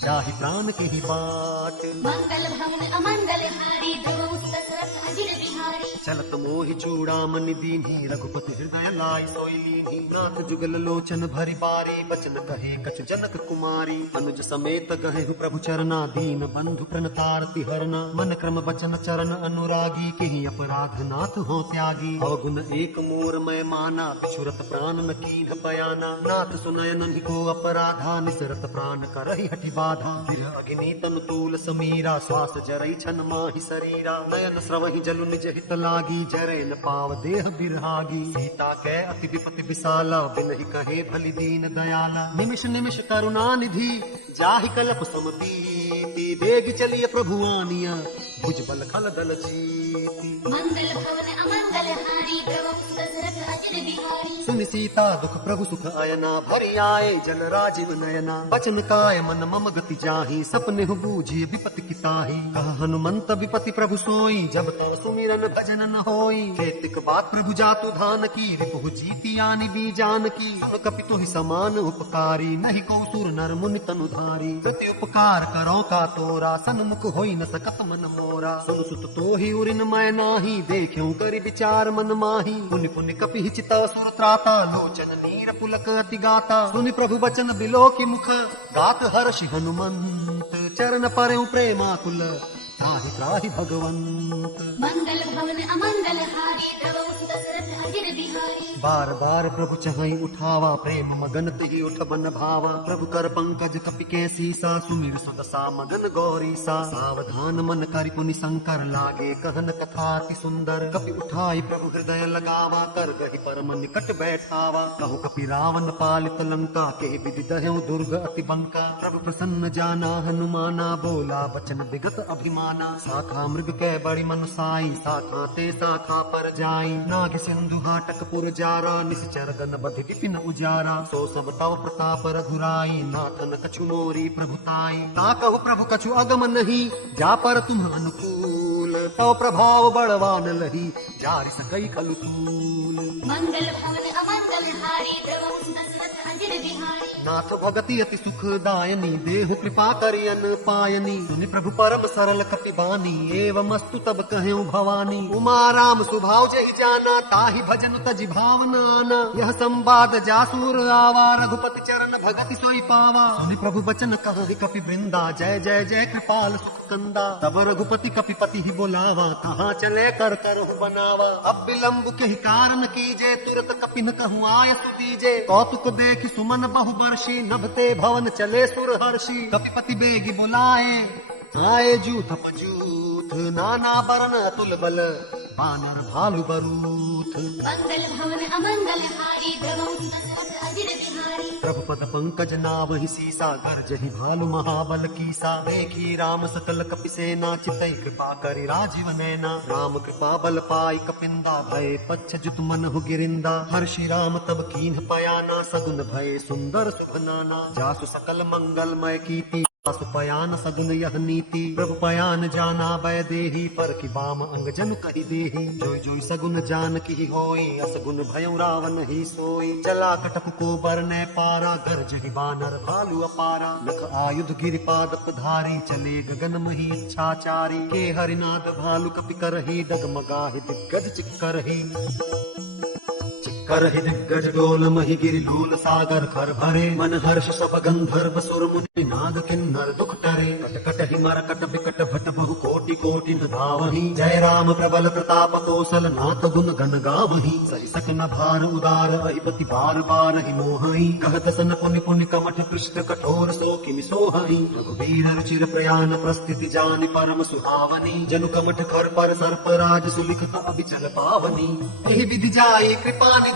जाहि प्राण के ही बाट। मंगल भवन अमंगल हारी, द्रवहु दशरथ अजिर बिहारी। चलत मोहि चूड़ामणि दीन्हि, रघुपति हृदय लाई सोई लीन्हि। नाथ जुगल लोचन भरि बारी, बचन कहे कछु जनक कुमारी। अनुज समेत गहेहु प्रभु चरना, दीन बंधु प्रणतारति हरना। मन क्रम बचन चरण अनुरागी, केहि अपराध नाथ हो त्यागी। अवगुण एक मोर मैं माना, बिछुरत प्राण न कीन्ह बयाना। नाथ सुनय नन्हि को अपराधा, निसरत प्राण करहि हठि बाधा। विरह अग्नि तनु तूल समीरा, श्वास जरई छन माहि शरीरा। नयन स्रवहि जलु निज हित लागी, जरे न पाव देह बिरहागी। सीता कै अति विपति विशाला, बिनहि कहे भली दीन दयाला। निमिष निमिष करुणा निधि, जाहि कलप समपीति। वेग चलिय प्रभु आनिया, भुज बल खल दल जीति। मंगल भवन अमंगल हारी, द्रवहु दशरथ अजिर बिहारी। सुनि सीता दुख प्रभु सुख अयना, भरि आए जन राजीव नयना। बचन काय मन मम गति जाहि, सपने हो बूझी विपति किताहि। कह हनुमंत विपति प्रभु सोई, जब तर सुमिरन भजन न होई। केतिक बात प्रभु जातु धान की, रिपुहु जीति आनि बीजान की। सुन कपि तोहि समान उपकारी, नहीं को सुर नर मुनि तनु धारी। प्रति उपकार करो का तोरा, सन्मुख होई न सकत मन मोरा। सुन सुत तोहि उरिन मैं नाही, देख्यौ करि विचार मन माही। पुनि पुनि कपि चिता सुर त्राता, लोचन नीर पुलक अति गाता। सुनि प्रभु बचन बिलोकि मुख, गात हर्षि हनुमंत। चरण परउ प्रेमाकुल, त्राहि त्राहि भगवंत। मंगल भवन अमंगल हारी, द्रवहु दशरथ अजिर बिहारी। बार बार प्रभु चहई उठावा, प्रेम मगन तिहि उठ बन भावा। प्रभु कर पंकज कपि के सीसा, सुमिर सुदशा मगन गौरीसा। सावधान मन करि पुनि शंकर, लागे कहन कथा अति सुंदर। कपि उठाई प्रभु हृदय लगावा, कर गहि परम निकट बैठावा। कहु कपि रावण पालित लंका, के विधि दह्यउ दुर्ग अति बंका। प्रभु प्रसन्न जाना हनुमाना, बोला बचन विगत अभिमाना। शाखा मृग कै बड़ी मनुसाई, शाखा ते शाखा पर जाई। नाग सिंधु हाटक पुर जारा, निश्चर गन बधि विपिन उजारा। सो सब तव प्रताप रघुराई, नाथन कछु मोरी प्रभुताई। ता कहु प्रभु कछु अगम नहीं, जा पर तुम अनुकूल। तव प्रभाव बड़वान लही, जारि सकई खलु तूल। मंगल भवन अमंगल हारी, द्रवहु दशरथ अजिर बिहारी। नाथ भगति अति सुखदायनी, देहु कृपा करियन पायनी। सुनि प्रभु परम सरल कपि बानी, एवमस्तु तब कहेउ भवानी। उमा राम सुभाव जहि जाना, ताहि भजन तजि भावना आना। यह संवाद जासूर आवा, रघुपति चरण भगति सोई पावा। सुनि प्रभु बचन कहहि कपि वृंदा, जय जय जय कृपाल सुख कंदा। तब रघुपति कपिपति ही बोलावा, कहाँ चले कर करहु बनावा। अब विलंब के ही कारण कीजे, तुरत कपिन कहूँ आय स्तुतिजे। कौतुक देख सुमन बहु बर्षी, नभते भवन चले सुर हर्षि। कपिपति बेगी बुलाए, आए जूथ पजूथ, नाना बरन अतुल बल, बानर भालु बरूथ। मंगल भवन अमंगल हारी, द्रवहु दशरथ अजिर बिहारी। प्रभुपद पंकज नावहि सीसा, गर्जहि भालु महाबल कीसा। देखी राम सकल कपि सेना, चितई कृपा करि राजीव नैना। राम कृपा बल पाई कपिंदा, भय पच्छ जुत मनहु गिरिंदा। हर्षि राम तब कीन्ह पयाना, सगुन भय सुंदर शुभ नाना। जासु सकल मंगलमय कीर्ति, पयान सगुन यह नीति। प्रभु पयान जाना बै देही, पर की बाम अंग जन कही देही। जोई जोई सगुन जान की होई, असगुन भयउ रावण ही सोई। चला कटक को बरनै पारा, गर्जहि बानर भालु अपारा। लख आयुध गिरिपाद पधारी, चले गगन मही इच्छाचारी। के हरिनाद भालु कपि करही, डगमगाहि दिग्गज चिक्करही। करहि दिग्गज डोल मही गिरि लोल सागर खर भरे। मन हर्ष सब गंधर्व सुर मुनि, नाग किन्नर दुख टरे। कट कट ही मरकट बिकट भट, बहु कोटि कोटि न धावहि। जय राम प्रबल प्रताप कौशल, नाथ गुण गण गावहि। सहि सकन भार उदार, अधिपति बार बार ही मोहि। कहत सन पुनि पुनि कमठ, कृष्ण कठोर सो किमि सोहहि। रघुवीर रुचिर प्रयाण, प्रस्थिति जानि परम सुहावनी। जनु कमठ खर पर सर्प राज, सुलिखत अभिचल पावनी। एहि विधि जाई कृपा निधि,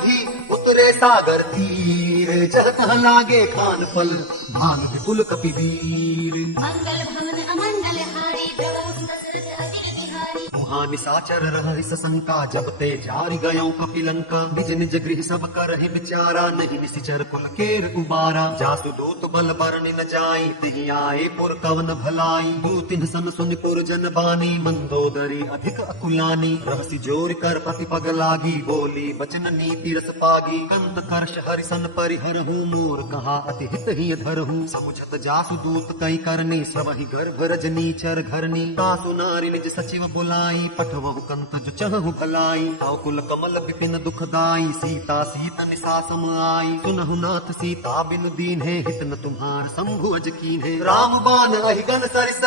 उतरे सागर तीर। जह तह लागे खान फल, भाग विपुल कपि वीर। मंगल भवन अमंगल हारी, द्रवहु दशरथ अजिर बिहारी। निशाचर रहि सशंका, जब ते जारि गयो कपिलंका। निज निज गृह सब करहि विचारा, नहीं निशिचर कुल केर उबारा। जासु दूत बल बरनि न जाई, तिहि आए पुर कवन भलाई। दूतिन सन सुनि पुर जन बानी, मंदोदरी अधिक अकुलानी। रहसि जोर कर पति पग लागी, बोली बचन नीति रस पागी। कंत कर्ष हरिसन परिहरहु, मोर कहा अति हित ही धरहु। समुझत जासु दूत कई करनी, श्रवहि गर्भ रजनी चर घरनी। तासु नारी निज सचिव बुलाई, पठवहु कंत जो चहु भलाई। ताउ कुल कमल विपिन दुखदाई, सीता सीत निसा सम आई। सुनहु नाथ सीता बिनु दीन्हे, हित न तुम्हार शंभु अज कीन्हे। राम बाण अहिगन सरिस,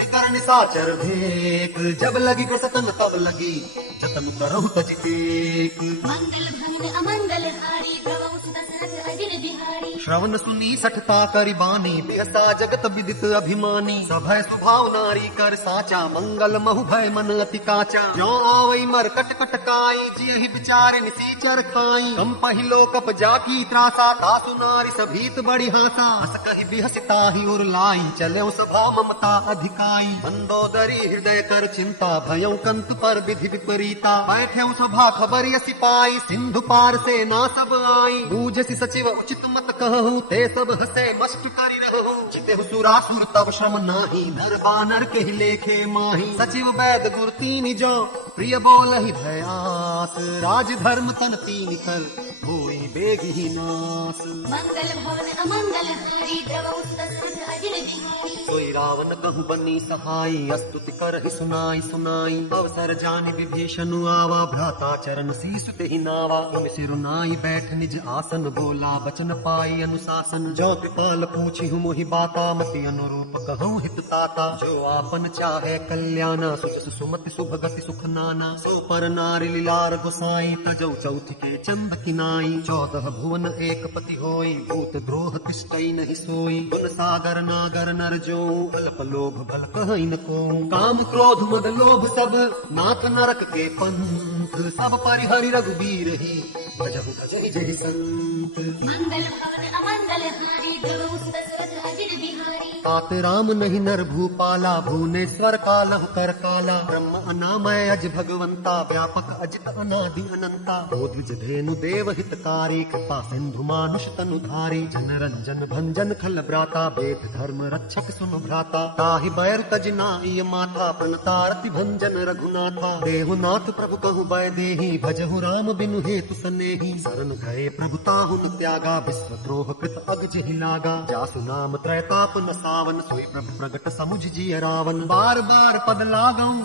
निकर निशाचर भेक। जब लगी कृसतन तब लगी, जतन करहु तज टेक। मंगल भवन अमंगल हारी, द्रवहु दशरथ अजिर बिहारी। श्रवण सुनी सठता करि बानी, बिहसा जगत विदित अभिमानी। सभय स्वभाव नारी कर साचा, मंगल महु भय मन अति काचा। जो आवई मर कट कट काई, जियहि विचार निसीचर खाई। कम पहिलो कप जाकी त्रासा, तासु नारी सभीत बड़ी हासा। हस कहि बिहसिता ही उर लाई, चले सभा ममता अधिकाई। मंदोदरी हृदय कर चिंता, भयउ कंत पर विधि विपरीता। बैठे सभा खबर यसी पाई, सिंधु पार से ना सब आई। बूझसि सचिव उचित मत कहूँ, ते सब हसे मस्त करि रहूँ। चितेहु सुरासुर तब श्रम नाही, नर बानर के ही लेखे माही। सचिव वैद गुर तीन जो, प्रिय बोलहि भयास। राज धर्म तन तीन कर, होई बेगी नास। मंगल भवन अमंगल हारी, द्रवहु दशरथ अजिर बिहारी। सोई रावण कहूँ बनी सहाई, स्तुति करहि सुनाई सुनाई। अवसर जानि विभीषण आवा, भ्राता चरण शीस तेहि नावा। तुम सिरुनाई बैठ निज आसन, बोला बचन पाई अनुशासन। जो कृपाल पूछि मोहि बाता, मति अनुरूप कहूँ हित ताता। जो आपन चाहे कल्याणा, सुजस सुमति शुभ गति सुख नाना। सो पर नारी लीलार गोसाई, तजौ चौथ के चंद किनाई। 14 भुवन एक पति होई, भूत द्रोह तिष्ठई नहीं सोई। गुण सागर नागर नर जो, अल्प लोभ भल कहई न को। काम क्रोध मद लोभ सब, नाथ नरक के पंथ। सब परिहरि रघुबीर ही, भजहु भजहि जहि संत। मंगल भवन अमंगल हारी, द्रवहु दशरथ अजिर बिहारी। तात राम नहीं नर भूपाला, भुवनेश्वर कालहु कर काला। ब्रह्म अनामय अज भगवंता, व्यापक अजित अनादि अनंता। बोधिज धेनु देव हितकारी, कृपा सिंधु मानुष तनुधारी। जन रंजन भंजन खल भ्राता, वेद धर्म रक्षक सुन भ्राता। ताहि बैर तज नाई माथा, प्रणतारति भंजन रघुनाथा। देहुनाथ प्रभु कहु बै देहि, भजहु राम बिनु हेतु सनेहि। शरण गए प्रभु ताहु न त्यागा, विश्व द्रोह कृत अगजहि लागा। जासु नाम त्रैताप न सावन, सोई प्रभु प्रगट समुझ जिय रावण। बार बार पद लागऊं,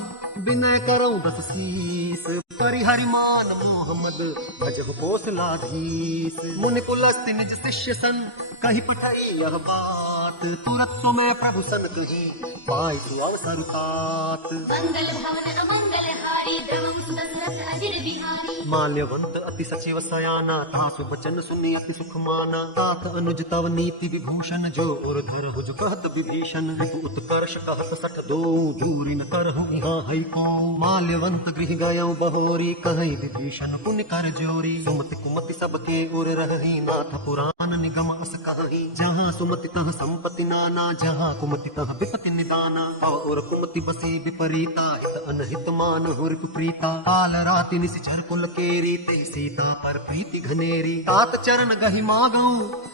विनय करऊं दस शीस। परिहरिमान मोहम्मद भजहु कौशलाधीश। मुनि कुलस्ति निज शिष्य सन कही पठई यह बात, तुरत सो मैं प्रभु सन कही पाई सु अवसर तात। मंगल भवन अमंगल हारी द्रवहु सुत दशरथ अजिर बिहारी। माल्यवंत अति सचिव सयाना, तासु वचन सुनि अति सुख माना। तात अनुज तव नीति विभूषण, जो उर धरहु जो कहत विभीषण। रिपु उत्कर्ष कहत सठ दो, दूरी न करहु इहाँ है को। माल्यवंत गृह गयौ बहोरी, कहई विभीषण पुण्य कर जोरी। सुमति कुमति सबके उर रहही, नाथ पुराण निगम अस कहही। जहाँ सुमति तह संपत्ति नाना, जहाँ कुमति तह विपति निदाना। और कुमति बसी विपरीता, हित अनहित मान हुरिपु प्रीता। काल राति निशिचर कुल केरी, ते सीता पर प्रीति घनेरी। तात चरण गहि मागऊ,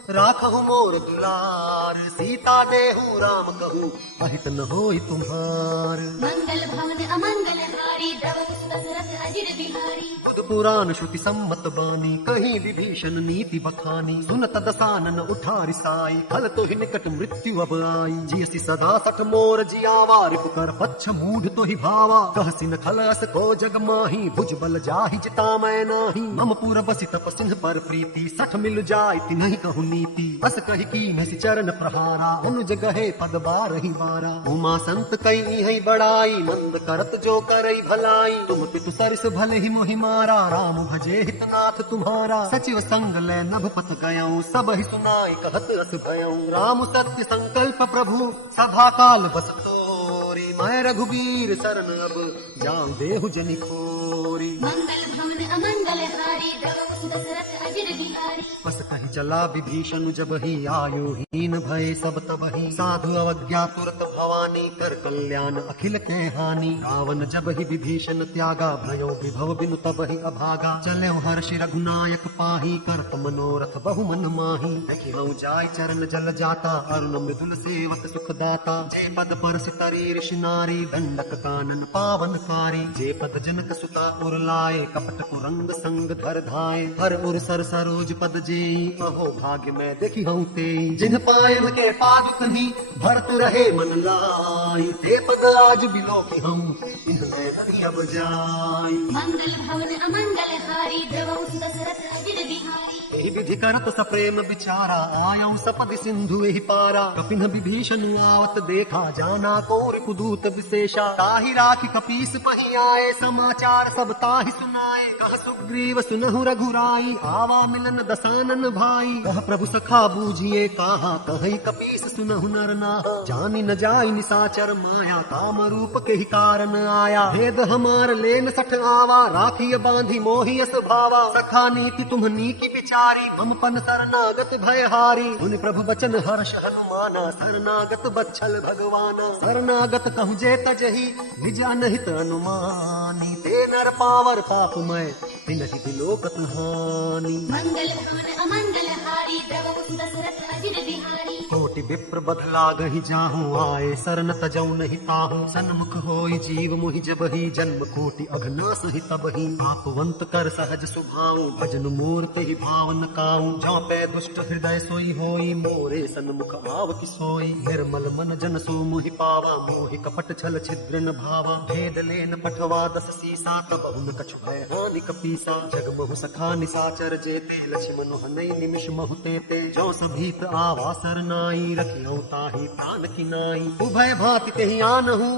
राखहु मोर दुलार। सीता देहु राम कहू, अहित न होई तुम्हार। मंगल भवन अमंगल हारी द्रवहु सुत दशरथ अजिर बिहारी। बुध पुराण श्रुति सम्मत बानी, कहीं विभीषण नीति बखानी। सुनत दसानन उठा रिसाई, फल तो ही निकट मृत्यु अब आई। जियसि सदा सठ मोर जियावा, रिपु कर पच्छ मूढ़ तो ही भावा। कहसि न खलस को जग माही, भुज बल जाहि जिता मैं नाही। मम पुर बसि तपसिन्ह पर प्रीति, सठ मिल जाय तिन्हि कहु नीति। बस कहि कीन्हसि चरण प्रहारा, अनुज गहे पद बारहि बारा। उमा संत कई है बड़ाई, नंद करत जो करई भलाई। तुम पितु सरस भले ही मोहि मारा, राम भजे हितनाथ तुम्हारा। सचिव संग ले नभ पत गयऊँ, सब ही सुनाई कहत अस भयऊँ। राम सत्य संकल्प प्रभु, सदा काल बस तोरी। मैं रघुबीर शरण अब, जाऊं देहु जनि खोरी। मंगल भवन अमंगल हारी द्रवहु सुत दशरथ अजिर बिहारी। बस कहीं चला विभीषण जब ही, आयु हीन भय सब तबहि। साधु अवज्ञा तुरत भवानी, कर कल्याण अखिल के हानि। रावण जब ही विभीषण त्यागा, भयो विभव बिनु तबहि अभागा। चले हर्षि रघुनायक पाही, करत मनोरथ बहु मन माही। देखिहु जाय चरण जल जाता, अरुण मृदुल सेवत सुख दाता। जे पद परस तरी ऋषि नारी, दंडक कानन पावन कारी। जे पद जनक सुता उर लाए, कपट कुरंग संग धर धाए। हर उर सर सरोज पद जेई, अहो भाग्य मैं देखी हूँ तेई। जिन पायल के पादुक ही, भरत रहे मन लाई। ते पद आज बिलो की हूँ, इनमें नहीं अब जाई। मंगल भवन अमंगल हारी द्रवहु सुत दशरथ अजिर बिहारी। एहि विधि करत सप्रेम विचारा, आयऊ सपदि सिंधु एहि पारा। कपिन विभीषण आवत देखा, जाना को रिपुदूत विशेषा। ताहि राखि कपीस पहि आए, समाचार सब ताहि सुनाए। कह सुग्रीव सुनहु रघुराई, आवा मिलन दसानन भाई। कह प्रभु सखा बूझिए कहा, कहई कपीस सुनहु नर नाहा। जानि न जाय निसाचर माया, काम रूप के ही कारण आया। भेद हमार लेन सठ आवा, राखिय बांधी मोहियस भावा। सखा नीति तुम्हनी की विचारी, मम पन शरणागत भयहारी। उन प्रभु वचन हर्ष हनुमाना, शरणागत बच्छल भगवाना। शरणागत कहु जे तजहि, निज अनहित अनुमानी। ते नर पावर तापमय, तिनहि बिलोकत हानि। मंगल भवन अमंगल हारी द्रवहु सुत दशरथ अजिर बिहारी। कोटि विप्र बदला गहि जाहू, आए शरण तजौ नहीं ताहू। सन्मुख होई जीव मोहि जबहि, जन्म कोटि अघना सहि तबहि। आपवंत कर सहज सुभाऊ, भजन मोर तेहि भावन काऊ। जहाँ पे दुष्ट हृदय सोई होई, मोरे सन्मुख आव कि सोई। निर्मल मन जन सो मोहि पावा, मोहि कपट छल छिद्र न भावा। भेद लेन पठवा दस सीसा, तब हुन कछु भय हानि कपीसा। जग महु सखा निसाचर जेते, लक्ष्मण हनई निमिष महु तेते। जो सभीत आवा सरनाई, रखियो ताहि प्राण की नाई। उभय भांति तेहि आनहु,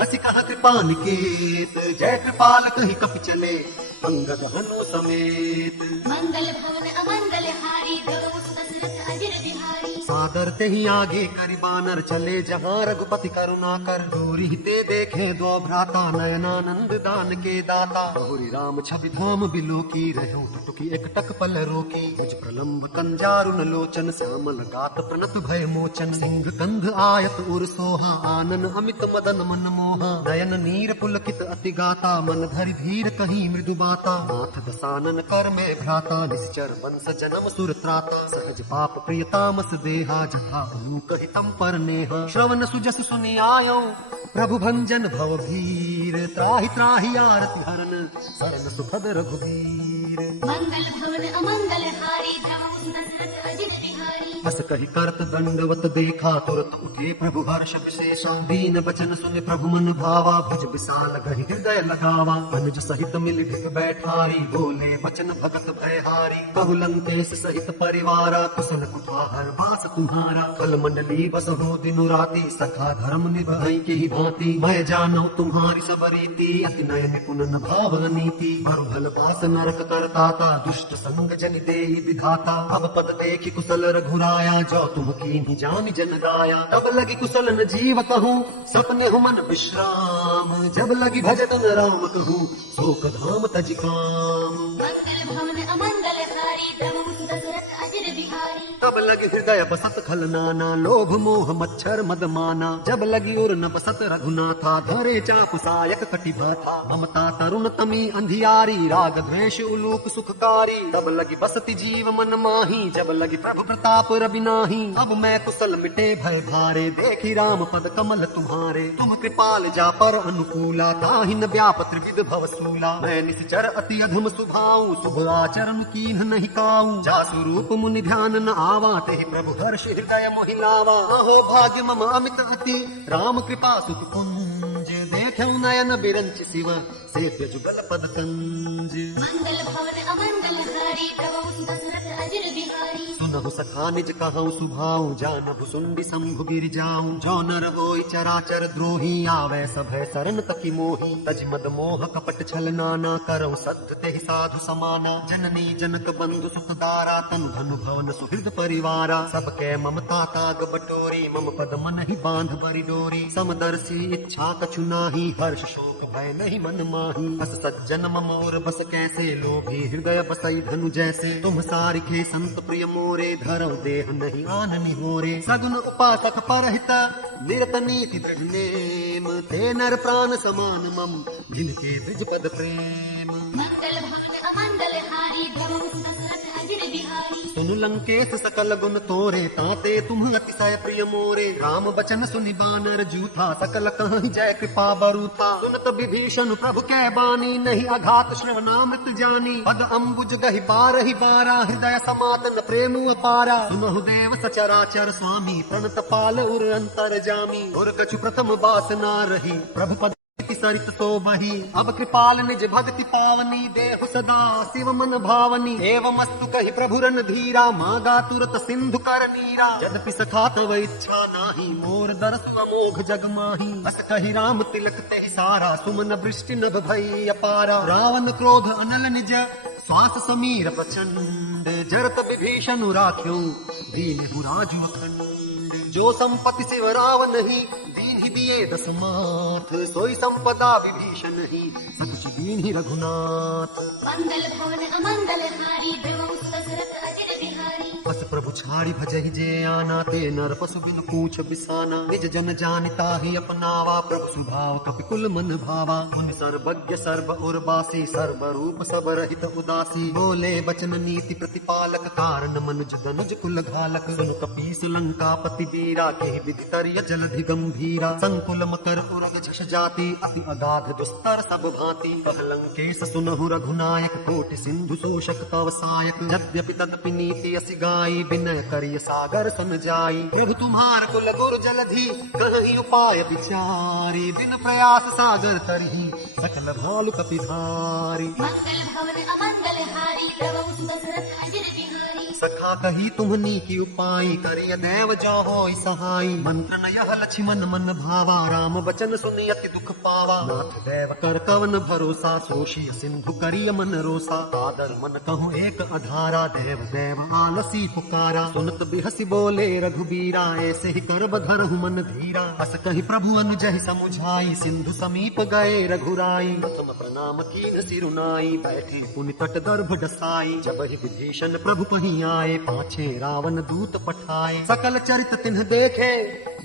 हसि कह कृपा निकेत। जय कृपाल कहि कपि चले, अंगद हनु समेत। मंगल भवन अमंगल हारी द्रवहु सुत दशरथ अजिर बिहारी। सादर ते ही आगे करि बानर, चले जहाँ रघुपति करुणा कर। दूरी ते देखे दो भ्राता, नयनानंद दान के दाता। बहुरी राम छवि धोम बिलो की, रहो टुटुकी एक टक पल रोकी। कुछ प्रलंब कंजारुन लोचन, श्यामल गात प्रणत भय मोचन। सिंह कंध आयत उर सोहा, आनन अमित मदन मन मोहा। नयन नीर पुलकित अति गाता, मन धरि धीर कहीं मृदु बाता। नाथ दसानन कर में भ्राता, निश्चर वंश जन्म सुर त्राता। सहज पाप प्रिय तामस देहा, जथा अनूक हितम पर नेहा। श्रवण सुजस सुनि आयो, प्रभु भंजन भव भीर। त्राहि त्राहि आरति हरन, शरण सुखद रघुवीर। मंगल भवन अमंगल हारी द्रवहु सुत दशरथ अजिर बिहारी। बस कही करत दंडवत देखा तुरत उठे प्रभु हर्ष विशेषा दीन बचन सुन प्रभु मन भावा भज विशाल गहि हृदय लगावा अनुज सहित मिल भिग बैठारी बोले बचन भगत भयहारी कहु लंकेश सहित परिवारा कुशल कुठार बास तुम्हारा कल मंडली बस हो दिनु राती सखा धर्म निभाई की भांति मैं जानो तुम्हारी सब रीति अति नय निपुण न भाव नीति और भल बास नरक करताता दुष्ट संग जन देहि विधाता अब पद देखि कुशल रघुराया जो तुम कीन्ही जानि जन गाया तब लगी कुशल न जीव कहूँ सपने हूँ मन विश्राम जब लगी भजन राम कहूँ शोक धाम तज काम मंगल भवन अमंगल हारी ब्रह्म दशरथ अजर बिहारी तब लगी हृदय बसत खल नाना लोभ मोह मच्छर मद माना जब लगी उर न बसत रघुनाथा धरे चाप सायक कटि भाथा ममता तरुण तमी अंधियारी राग द्वेष उलूक सुखकारी तब लगी बसती जीव मन माही जब लगी प्रभु प्रताप रवि नाही अब मैं कुशल मिटे भय भारे देखी राम पद कमल तुम्हारे तुम कृपाल जा पर अनुकूला ताहि न व्याप त्रिविध भवसूला मैं निश्चर अति अधम सुभाऊ शुभ आचरण कीन्ह नहीं काऊ जा स्वरूप मुनि ध्यान न आवा तेहि प्रभु हर्ष हृदय मोहिलावा अहो भाग्य मम अमित अति राम कृपा सुख कुंज देखौ नयन बिरंच शिव सेव्य जुगल पद कंज मंगल भवन अमंगल हारी ब्रह्म दशरथ अजर बिहारी सुनहु सखा निज कहूँ सुभाऊ जानहु सुंडी शंभु गिर जाऊं जो नर होई चराचर द्रोही आवे सभय शरण तकी मोही तज मद मोह कपट छल नाना करौ सद्ध तेहि साधु समाना जननी जनक बंधु सुखदारा तनु धनु भवन सुहृद परिवारा सबके ममता ताग बटोरी मम पद मन ही बांध बरि डोरी समदर्शी इच्छा कछु नाही हर्ष शोक भय नहीं मन माही बस सज्जन मम और बस कैसे लोभी हृदय बसई धनु जैसे तुम सारिखे संत प्रिय मोरे धरौ देह नहीं आननि होरे सगुन उपासक परहित निरत नीति दृढ़ नेम ते नर प्राण समान मम जिनके द्विज पद प्रेम मंगल भवन अमंगल हारी ब्रह्म दशरथ अजर बिहारी सुनु लंकेश सकल गुण तोरे ताते तुम अतिशय प्रिय मोरे राम बचन सुनि बानर जूथा सकल कहीं जय कृपा बरूथा सुनत विभीषण प्रभु कै बानी नहीं अघात श्रवणामृत जानी पद अम्बुज गहि बारहि बारा हृदय समातन प्रेम अपारा सुनहु देव सचराचर स्वामी प्रणत पाल उर अंतर जामी और कछु प्रथम बासना रही प्रभु पद सरित तो बही अब कृपाल निज भक्ति पावनी देहु सदा शिव मन भावनी एवं अस्तु कहि प्रभु रन धीरा मागा तुरत सिंधु कर नीरा यद्यपि सखा तव इच्छा नाही मोर दरस अमोघ जग माही बस कहि राम तिलक ते सारा सुमन वृष्टि नभ भई अपारा रावण क्रोध अनल निज श्वास समीर प्रचंड जरत विभीषण राख्यो दीन राजु अखंड जो संपत्ति शिव रावण ही दीन ही दिए दस माथ सोई संपदा विभीषण ही सकुच दीन ही रघुनाथ मंगल भवन अमंगल हारी ब्रह्म दशरथ अजर बिहारी बस प्रभु छाड़ी भजहि जे आना ते नर पशु बिन पूछ बिसाना निज जन जानता ही अपनावा प्रभु स्वभाव कपिकुल मन भावा उन सर्वज्ञ सर्व उर्वासी सर्व रूप सब रहित उदासी बोले बचन नीति प्रतिपालक कारण मनुज दनुज कुल घालक सुन कपीस लंकापति वीरा के विधि तरिय जलधि गंभीरा संकुल मकर उरग झष जाति अति अगाध दुस्तर सब भांति कह लंकेश सुनहु रघुनायक कोटि सिंधु शोषक तव सायक यद्यपि तदपि नीति असि गाई विनय करिय सागर सन जाई प्रभु तुम्हार कुल गुरु जलधि कहि उपाय विचारी बिन प्रयास सागर तरहि सकल भालु कपिधारी मंगल भवन अमंगल हारी प्रभु दशरथ अजर बिहारी सखा कही तुम्हनी की उपाय करिय देव जो होय सहाय मंत्र न यह लक्ष्मण मन भावा राम बचन सुनि अति दुख पावा नाथ देव कर कवन भरोसा सोशी सिंधु करिय मन रोसा आदर मन कहूँ एक अधारा देव देव आलसी पुकारा सुनत बिहसी बोले रघुबीरा ऐसे ही कर बधरहु मन धीरा अस कही प्रभु अनुजहि समुझाई सिंधु समीप गए रघुराई प्रथम प्रणाम कीन सिरुनाई बैठी पुनि तट दर्भ डसाई जब ही विभीषण प्रभु पही आए पाछे रावण दूत पठाए सकल चरित तिन्ह देखे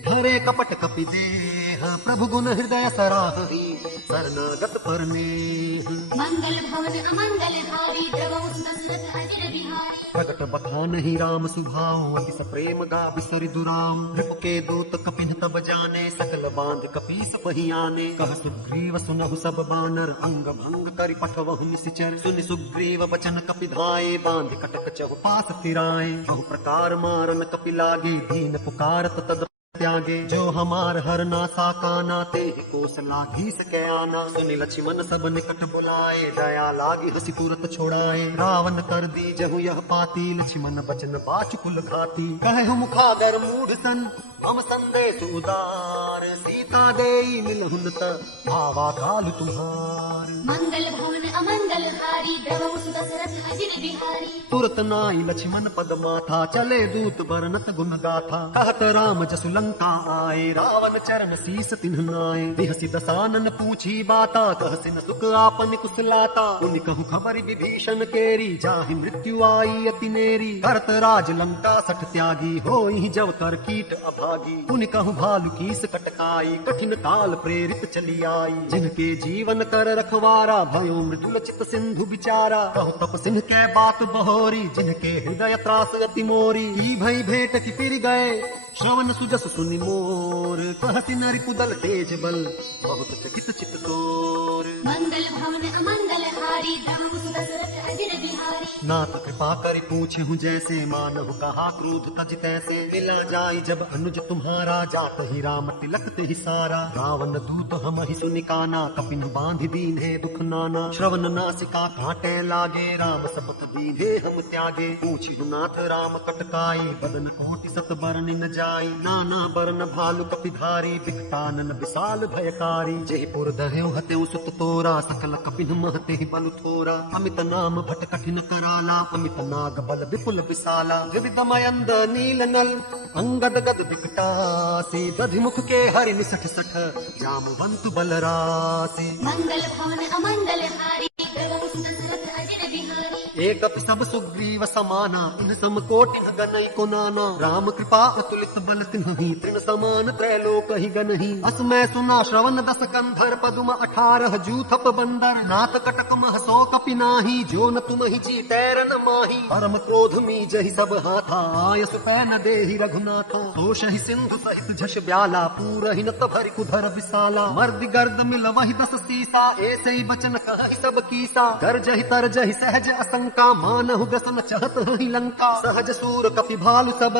धरे कपट कपि देह प्रभु गुण हृदय सराही शरणागत परनेह मंगल भवन अमंगल हारी प्रभु दशरथ अजर बिहारी बिहारी प्रकट बखान ही राम सुभाओ अति सप्रेम गा बिसरि दुराम रिप के दूत कपिन तब जाने सकल बांध कपीस बही आने कह सुग्रीव सुनहु सब बानर अंग भंग करि पठवहु निसिचर सुनि सुग्रीव बचन कपि धाये बांध कटक चहु पास तिराए बहु प्रकार मारन कपि लागे दीन पुकारत तद त्यागे जो हमार हर नासा काना ते कोस लागी सके आना सुनि लक्ष्मण सब निकट बुलाए दया लागी हसी तुरत छोड़ाए रावण कर दी जहु यह पाती लक्ष्मण बचन बाचुकुल खाती कहे मुखागर मूढ़ सन हम संदेश उदार सीता देई मिलहुन त आवा काल तुम्हार मंगल भवन अमंगल हारी द्रवहु सुत दशरथ अजिर बिहारी तुरत नाई लक्ष्मण पद माथा चले दूत बरनत गुण गाथा कहत राम जसु लंका आए रावण चरण शीस तिन्ह नाए बिहसी दसानन पूछी बाता कहसिन सुख आपन कुशलाता उनि कहु खबर विभीषण केरी जाहि मृत्यु आई अति नेरी भरत राज लंका सठ त्यागी होई जब कर कीट अभागी उनि कहु भालु कीस कटकाई कठिन काल प्रेरित चली आई जिनके जीवन कर रखवारा भयो मृदुल चित सिंधु बिचारा कहु तप सिंह के बात बहोरी जिनके हृदय त्रास अति मोरी ई भई भेंट की फिर गए श्रवण सुजस सुनि मोर कहति नरि कुदल तेज बल बहुत चकित चित तोर मंगल भवन अमंगल हारी द्रवहु सुत दशरथ अजिर बिहारी नाथ कृपा करि पूछे हूँ जैसे मानहु कहा क्रोध तज तैसे मिला जाई जब अनुज तुम्हारा जात ही राम तिलक ते ही सारा रावण दूत हम ही सुनिकाना कपिन बांधि दीन्हे दुख नाना श्रवण नासिका काटे लागे राम सपथ दीन्हे हम त्यागे पूछि नाथ राम कटकाई बदन कोटि सत बरन न जाई नाना बरन भालु कपिधारी बिकटानन विशाल भयकारी जयपुर दह्यो हत्यो सुत तोरा सकल कपिन महते बलु थोरा अमित नाम भट कठिन कराला अमित नाग बल विपुल विशाला विविधमयंद नील नल अंगद गद बिकटासी दधिमुख के हरि निसठ सठ जामवंतु बलरासी मंगल भवन अमंगल हारी द्रवहु सुत दशरथ अजिर बिहारी एक सब सुग्रीव समाना इन सम कोटि गनई को नाना राम कृपा अतुलित बल तिन्हि तृण समान त्रैलोक ही गनहि अस मैं सुना श्रवण दस कंधर पदुम 18 जूथप बंदर नाथ कटक मह सौ कपि नाही जो न तुम ही जी तैरन माही परम क्रोध मी जहि सब हाथा आयस पैन देहि रघुनाथा सोष ही सिंधु सहित झष ब्याला पूर ही नत भरि कुधर विशाला मर्द गर्द मिल वही 10 सीसा ऐसे ही बचन कह सब कीसा गर्ज ही तरज ही सहज असंका मानहु व्यसन चहत ही लंका सहज सूर कपि भालु सब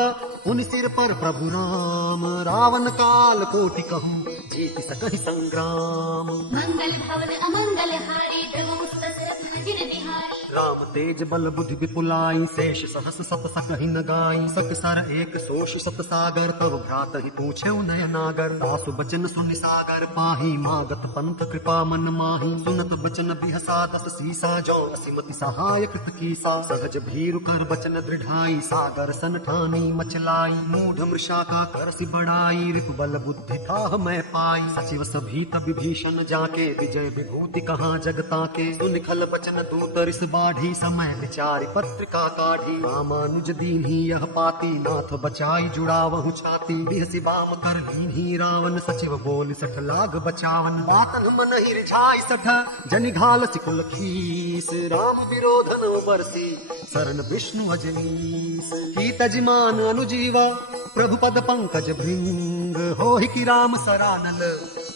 उन सिर पर प्रभु राम रावण काल कोटि कहूँ जीति सकहि संग्राम मंगल भवन अमंगल हारी द्रवहु सुत दशरथ अजिर बिहारी राम तेज बल बुद्धि विपुलाई शेष सहस सत सकहि न गाई सक सर एक सोष सत सागर तब भ्रात ही पूछे नयनागर दासु बचन सुनि सागर पाही मागत पंथ कृपा मन माही सुनत बचन बिहसा 10 सीसा जो असिमति सहाय कृत कीसा सहज भीरु कर बचन दृढ़ाई सागर सन ठानी मचलाई मूढ़ मृषा का करसि बढ़ाई रिपु बल बुद्धि था मैं पाई सचिव सभीत विभीषण जाके विजय विभूति कहाँ जगता के सुनिखल बचन दूत रिस बाढ़ी समय विचारी पत्रिका काढ़ी रामानुज दीन्ही यह पाती नाथ बचाई जुड़ावहु छाती बिहसी बाम कर लीन्ही रावण सचिव बोल सठ लाग बचावन बातन मन ही रिझाई सठ जनि घाल सिकुल खीस राम विरोधन बरसी शरण विष्णु अजनीस की तजमान अनुजीवा प्रभु पद पंकज भृंग होहि की राम सरानल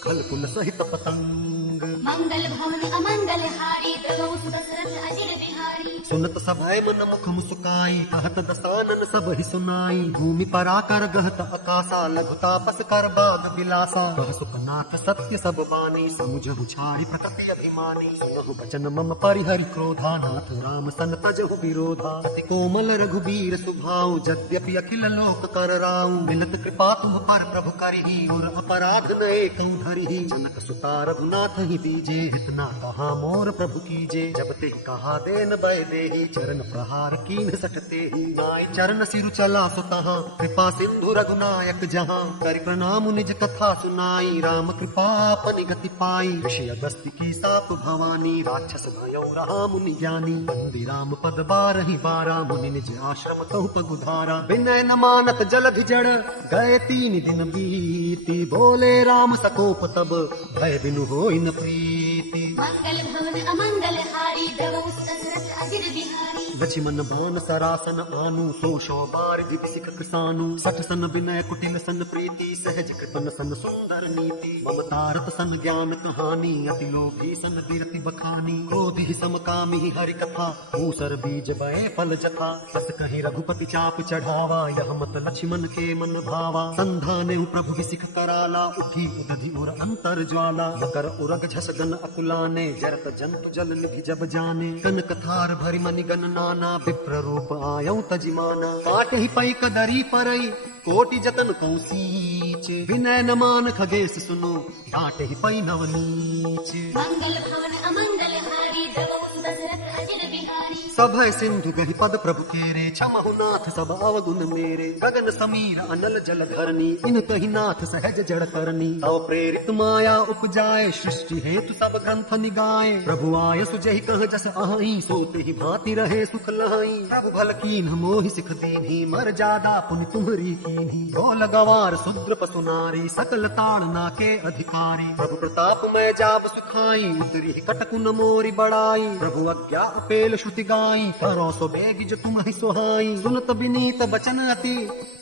खल कुल सहित पतंग मंगल भवन अमंगल हारी द्रवहु सुत दशरथ अजिर बिहारी सुनत सभय मन मुख मुस्काई कहत दसानन सब ही सुनाई भूमि पराकर गहत अकासा लघु तापस कर बाग बिलासा कह सुखनाथ सत्य सब बानी समुझ बुझाई प्रकृति अभिमानी सुनहु बचन मम परिहरि क्रोधा नाथ राम सन तजहु विरोधा अति कोमल रघुबीर सुभाऊ यद्यपि अखिल लोक कर राऊ मिलत कृपा तुम पर प्रभु करिहि और अपराध न एकौ धरिहि जनक सुता रघुनाथ ही दीजे इतना कहा मोर प्रभु कीजे जब ते कहा देन बय देहि चरण प्रहार कीन सटते ही नाय चरण सिरु चला सुतहा कृपा सिंधु रघुनायक जहाँ करि प्रणाम निज कथा सुनाई राम कृपा अपनि गति पाई ऋषि अगस्त्य की साप भवानी राक्षस भयो रहा मुनि ज्ञानी बंदी राम पद बारहि बारा मुनि निज आश्रम कहु पगुधारा विनय न मानत जल जड़ गए 3 दिन बीती बोले राम सकोप तब भय बिनु होई न प्रीति प्रीति। मंगल भवन अमंगल हारी द्रवहु दशरथ अजिर बिहारी। लक्ष्मण बान सरासन आनु सोशो बार दिख सिख किसानु। सठ सन विनय कुटिल सन प्रीति सहज कृपन सन सुंदर नीति। ममतारत सन ज्ञान कहानी अति लोभी सन वीरति बखानी। क्रोधि ही समकामी हरि कथा मूसर बीज बए फल जथा। बस कहीं रघुपति चाप चढ़ावा यह मत लक्ष्मण के मन भावा। संधाने प्रभु विसिख कराला उठी उदधि उर अंतर ज्वाला। मकर उरग झस गन अकुलाने जरत जंतु जल निधि जब जाने। कन कथार भरि मनि गण नाना विप्र रूप आयौ तजिमाना। काट ही पै कदरी परई कोटि जतन कौसीच। विनय न मान खगेश सुनो डांटे ही पै नवनीच। मंगल भवन अमंगल हारी द्रवहु दशरथ अजिर बिहारी। सभय सिंधु गहि पद प्रभु केरे छमहु नाथ सब अवगुण मेरे। गगन समीर अनल जल धरनी इन कहि नाथ सहज जड़ करनी। तव प्रेरित माया उपजाए सृष्टि हेतु सब ग्रंथ निगाए। प्रभु आय सुजहि कह जस अहि सोते ही भांति रहे सुख लहाई। प्रभु भल कीन मोहि सिख दीन्ही मर जादा पुनि तुम्हरी कीन्ही। ढोल गवार शूद्र पशु नारी सकल ताड़ना के अधिकारी। प्रभु प्रताप मैं जाब सुखाई उतरी कटकुन मोरी बड़ाई। प्रभु अज्ञा अपेल श्रुति गाई करो सो बेग जो तुम ही सुहाई। सुनत विनीत बचन अति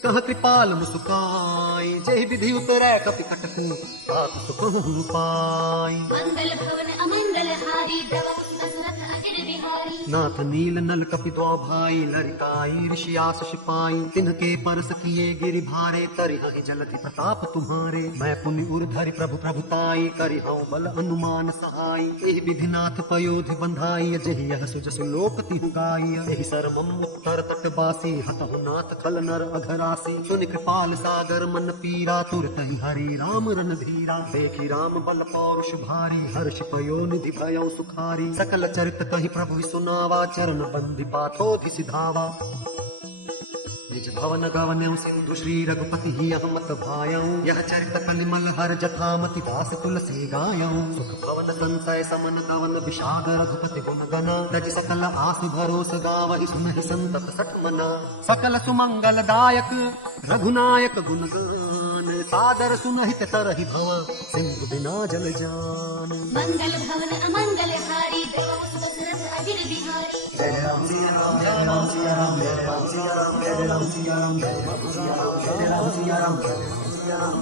कह कृपाल मुस्काई। जय विधि उतरै कपि कटकु आप सुख पाई। मंगल भवन अमंगल हारी द्रवहु दशरथ अजिर बिहारी। नाथ नील नल कपि दो भाई लड़काई ऋषियास सिपाई। तिनके परस किए गिरि भारे तरिहि जलधि प्रताप तुम्हारे। मैं पुनि उर धरि प्रभु प्रभुताई करिहौ बल अनुमान सहाय। एहि विधि नाथ पयोधि बंधाई जहि यह सुजसु लोक तिहु गाई। एहि सरमम उत्तर तट बासी हतहु नाथ खल नर अघरासी। सुनि कृपाल सागर मन पीरा तुरतहि हरि राम रणधीरा। देखि राम बल पौरुष भारी हर्ष पयोनिधि भयौ सुखारी। सकल चरित कहि प्रभु सुनावा चरण बंदी पाथोधि सिधावा। निज भवन गवन्यौ सिंधु श्री रघुपति ही अहमत भायौ। यह चरित कलिमल हर जथामति दास तुलसी गायौ। सुख भवन संसय समन कवन विषाद रघुपति गुण गना। तज सकल आसु भरोस गावहि सुनहि संतत सठ मना। सकल सुमंगल दायक रघुनायक गुण गान। सादर सुनहित तरहि भव सिंधु बिना जल जान। मंगल भवन अमंगल हारी द्रवहु दशरथ अजिर बिहारी। जय राम सिया राम जय राम सिया राम जय राम सिया राम जय राम सिया राम जय राम सिया राम जय राम सिया राम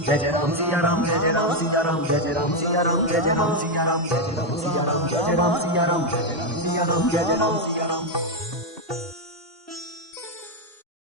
जय राम सिया राम जय राम सिया राम जय राम सिया राम जय राम सिया राम जय राम सिया राम जय राम सिया राम जय राम सिया राम जय राम सिया राम जय राम सिया राम जय राम सिया राम।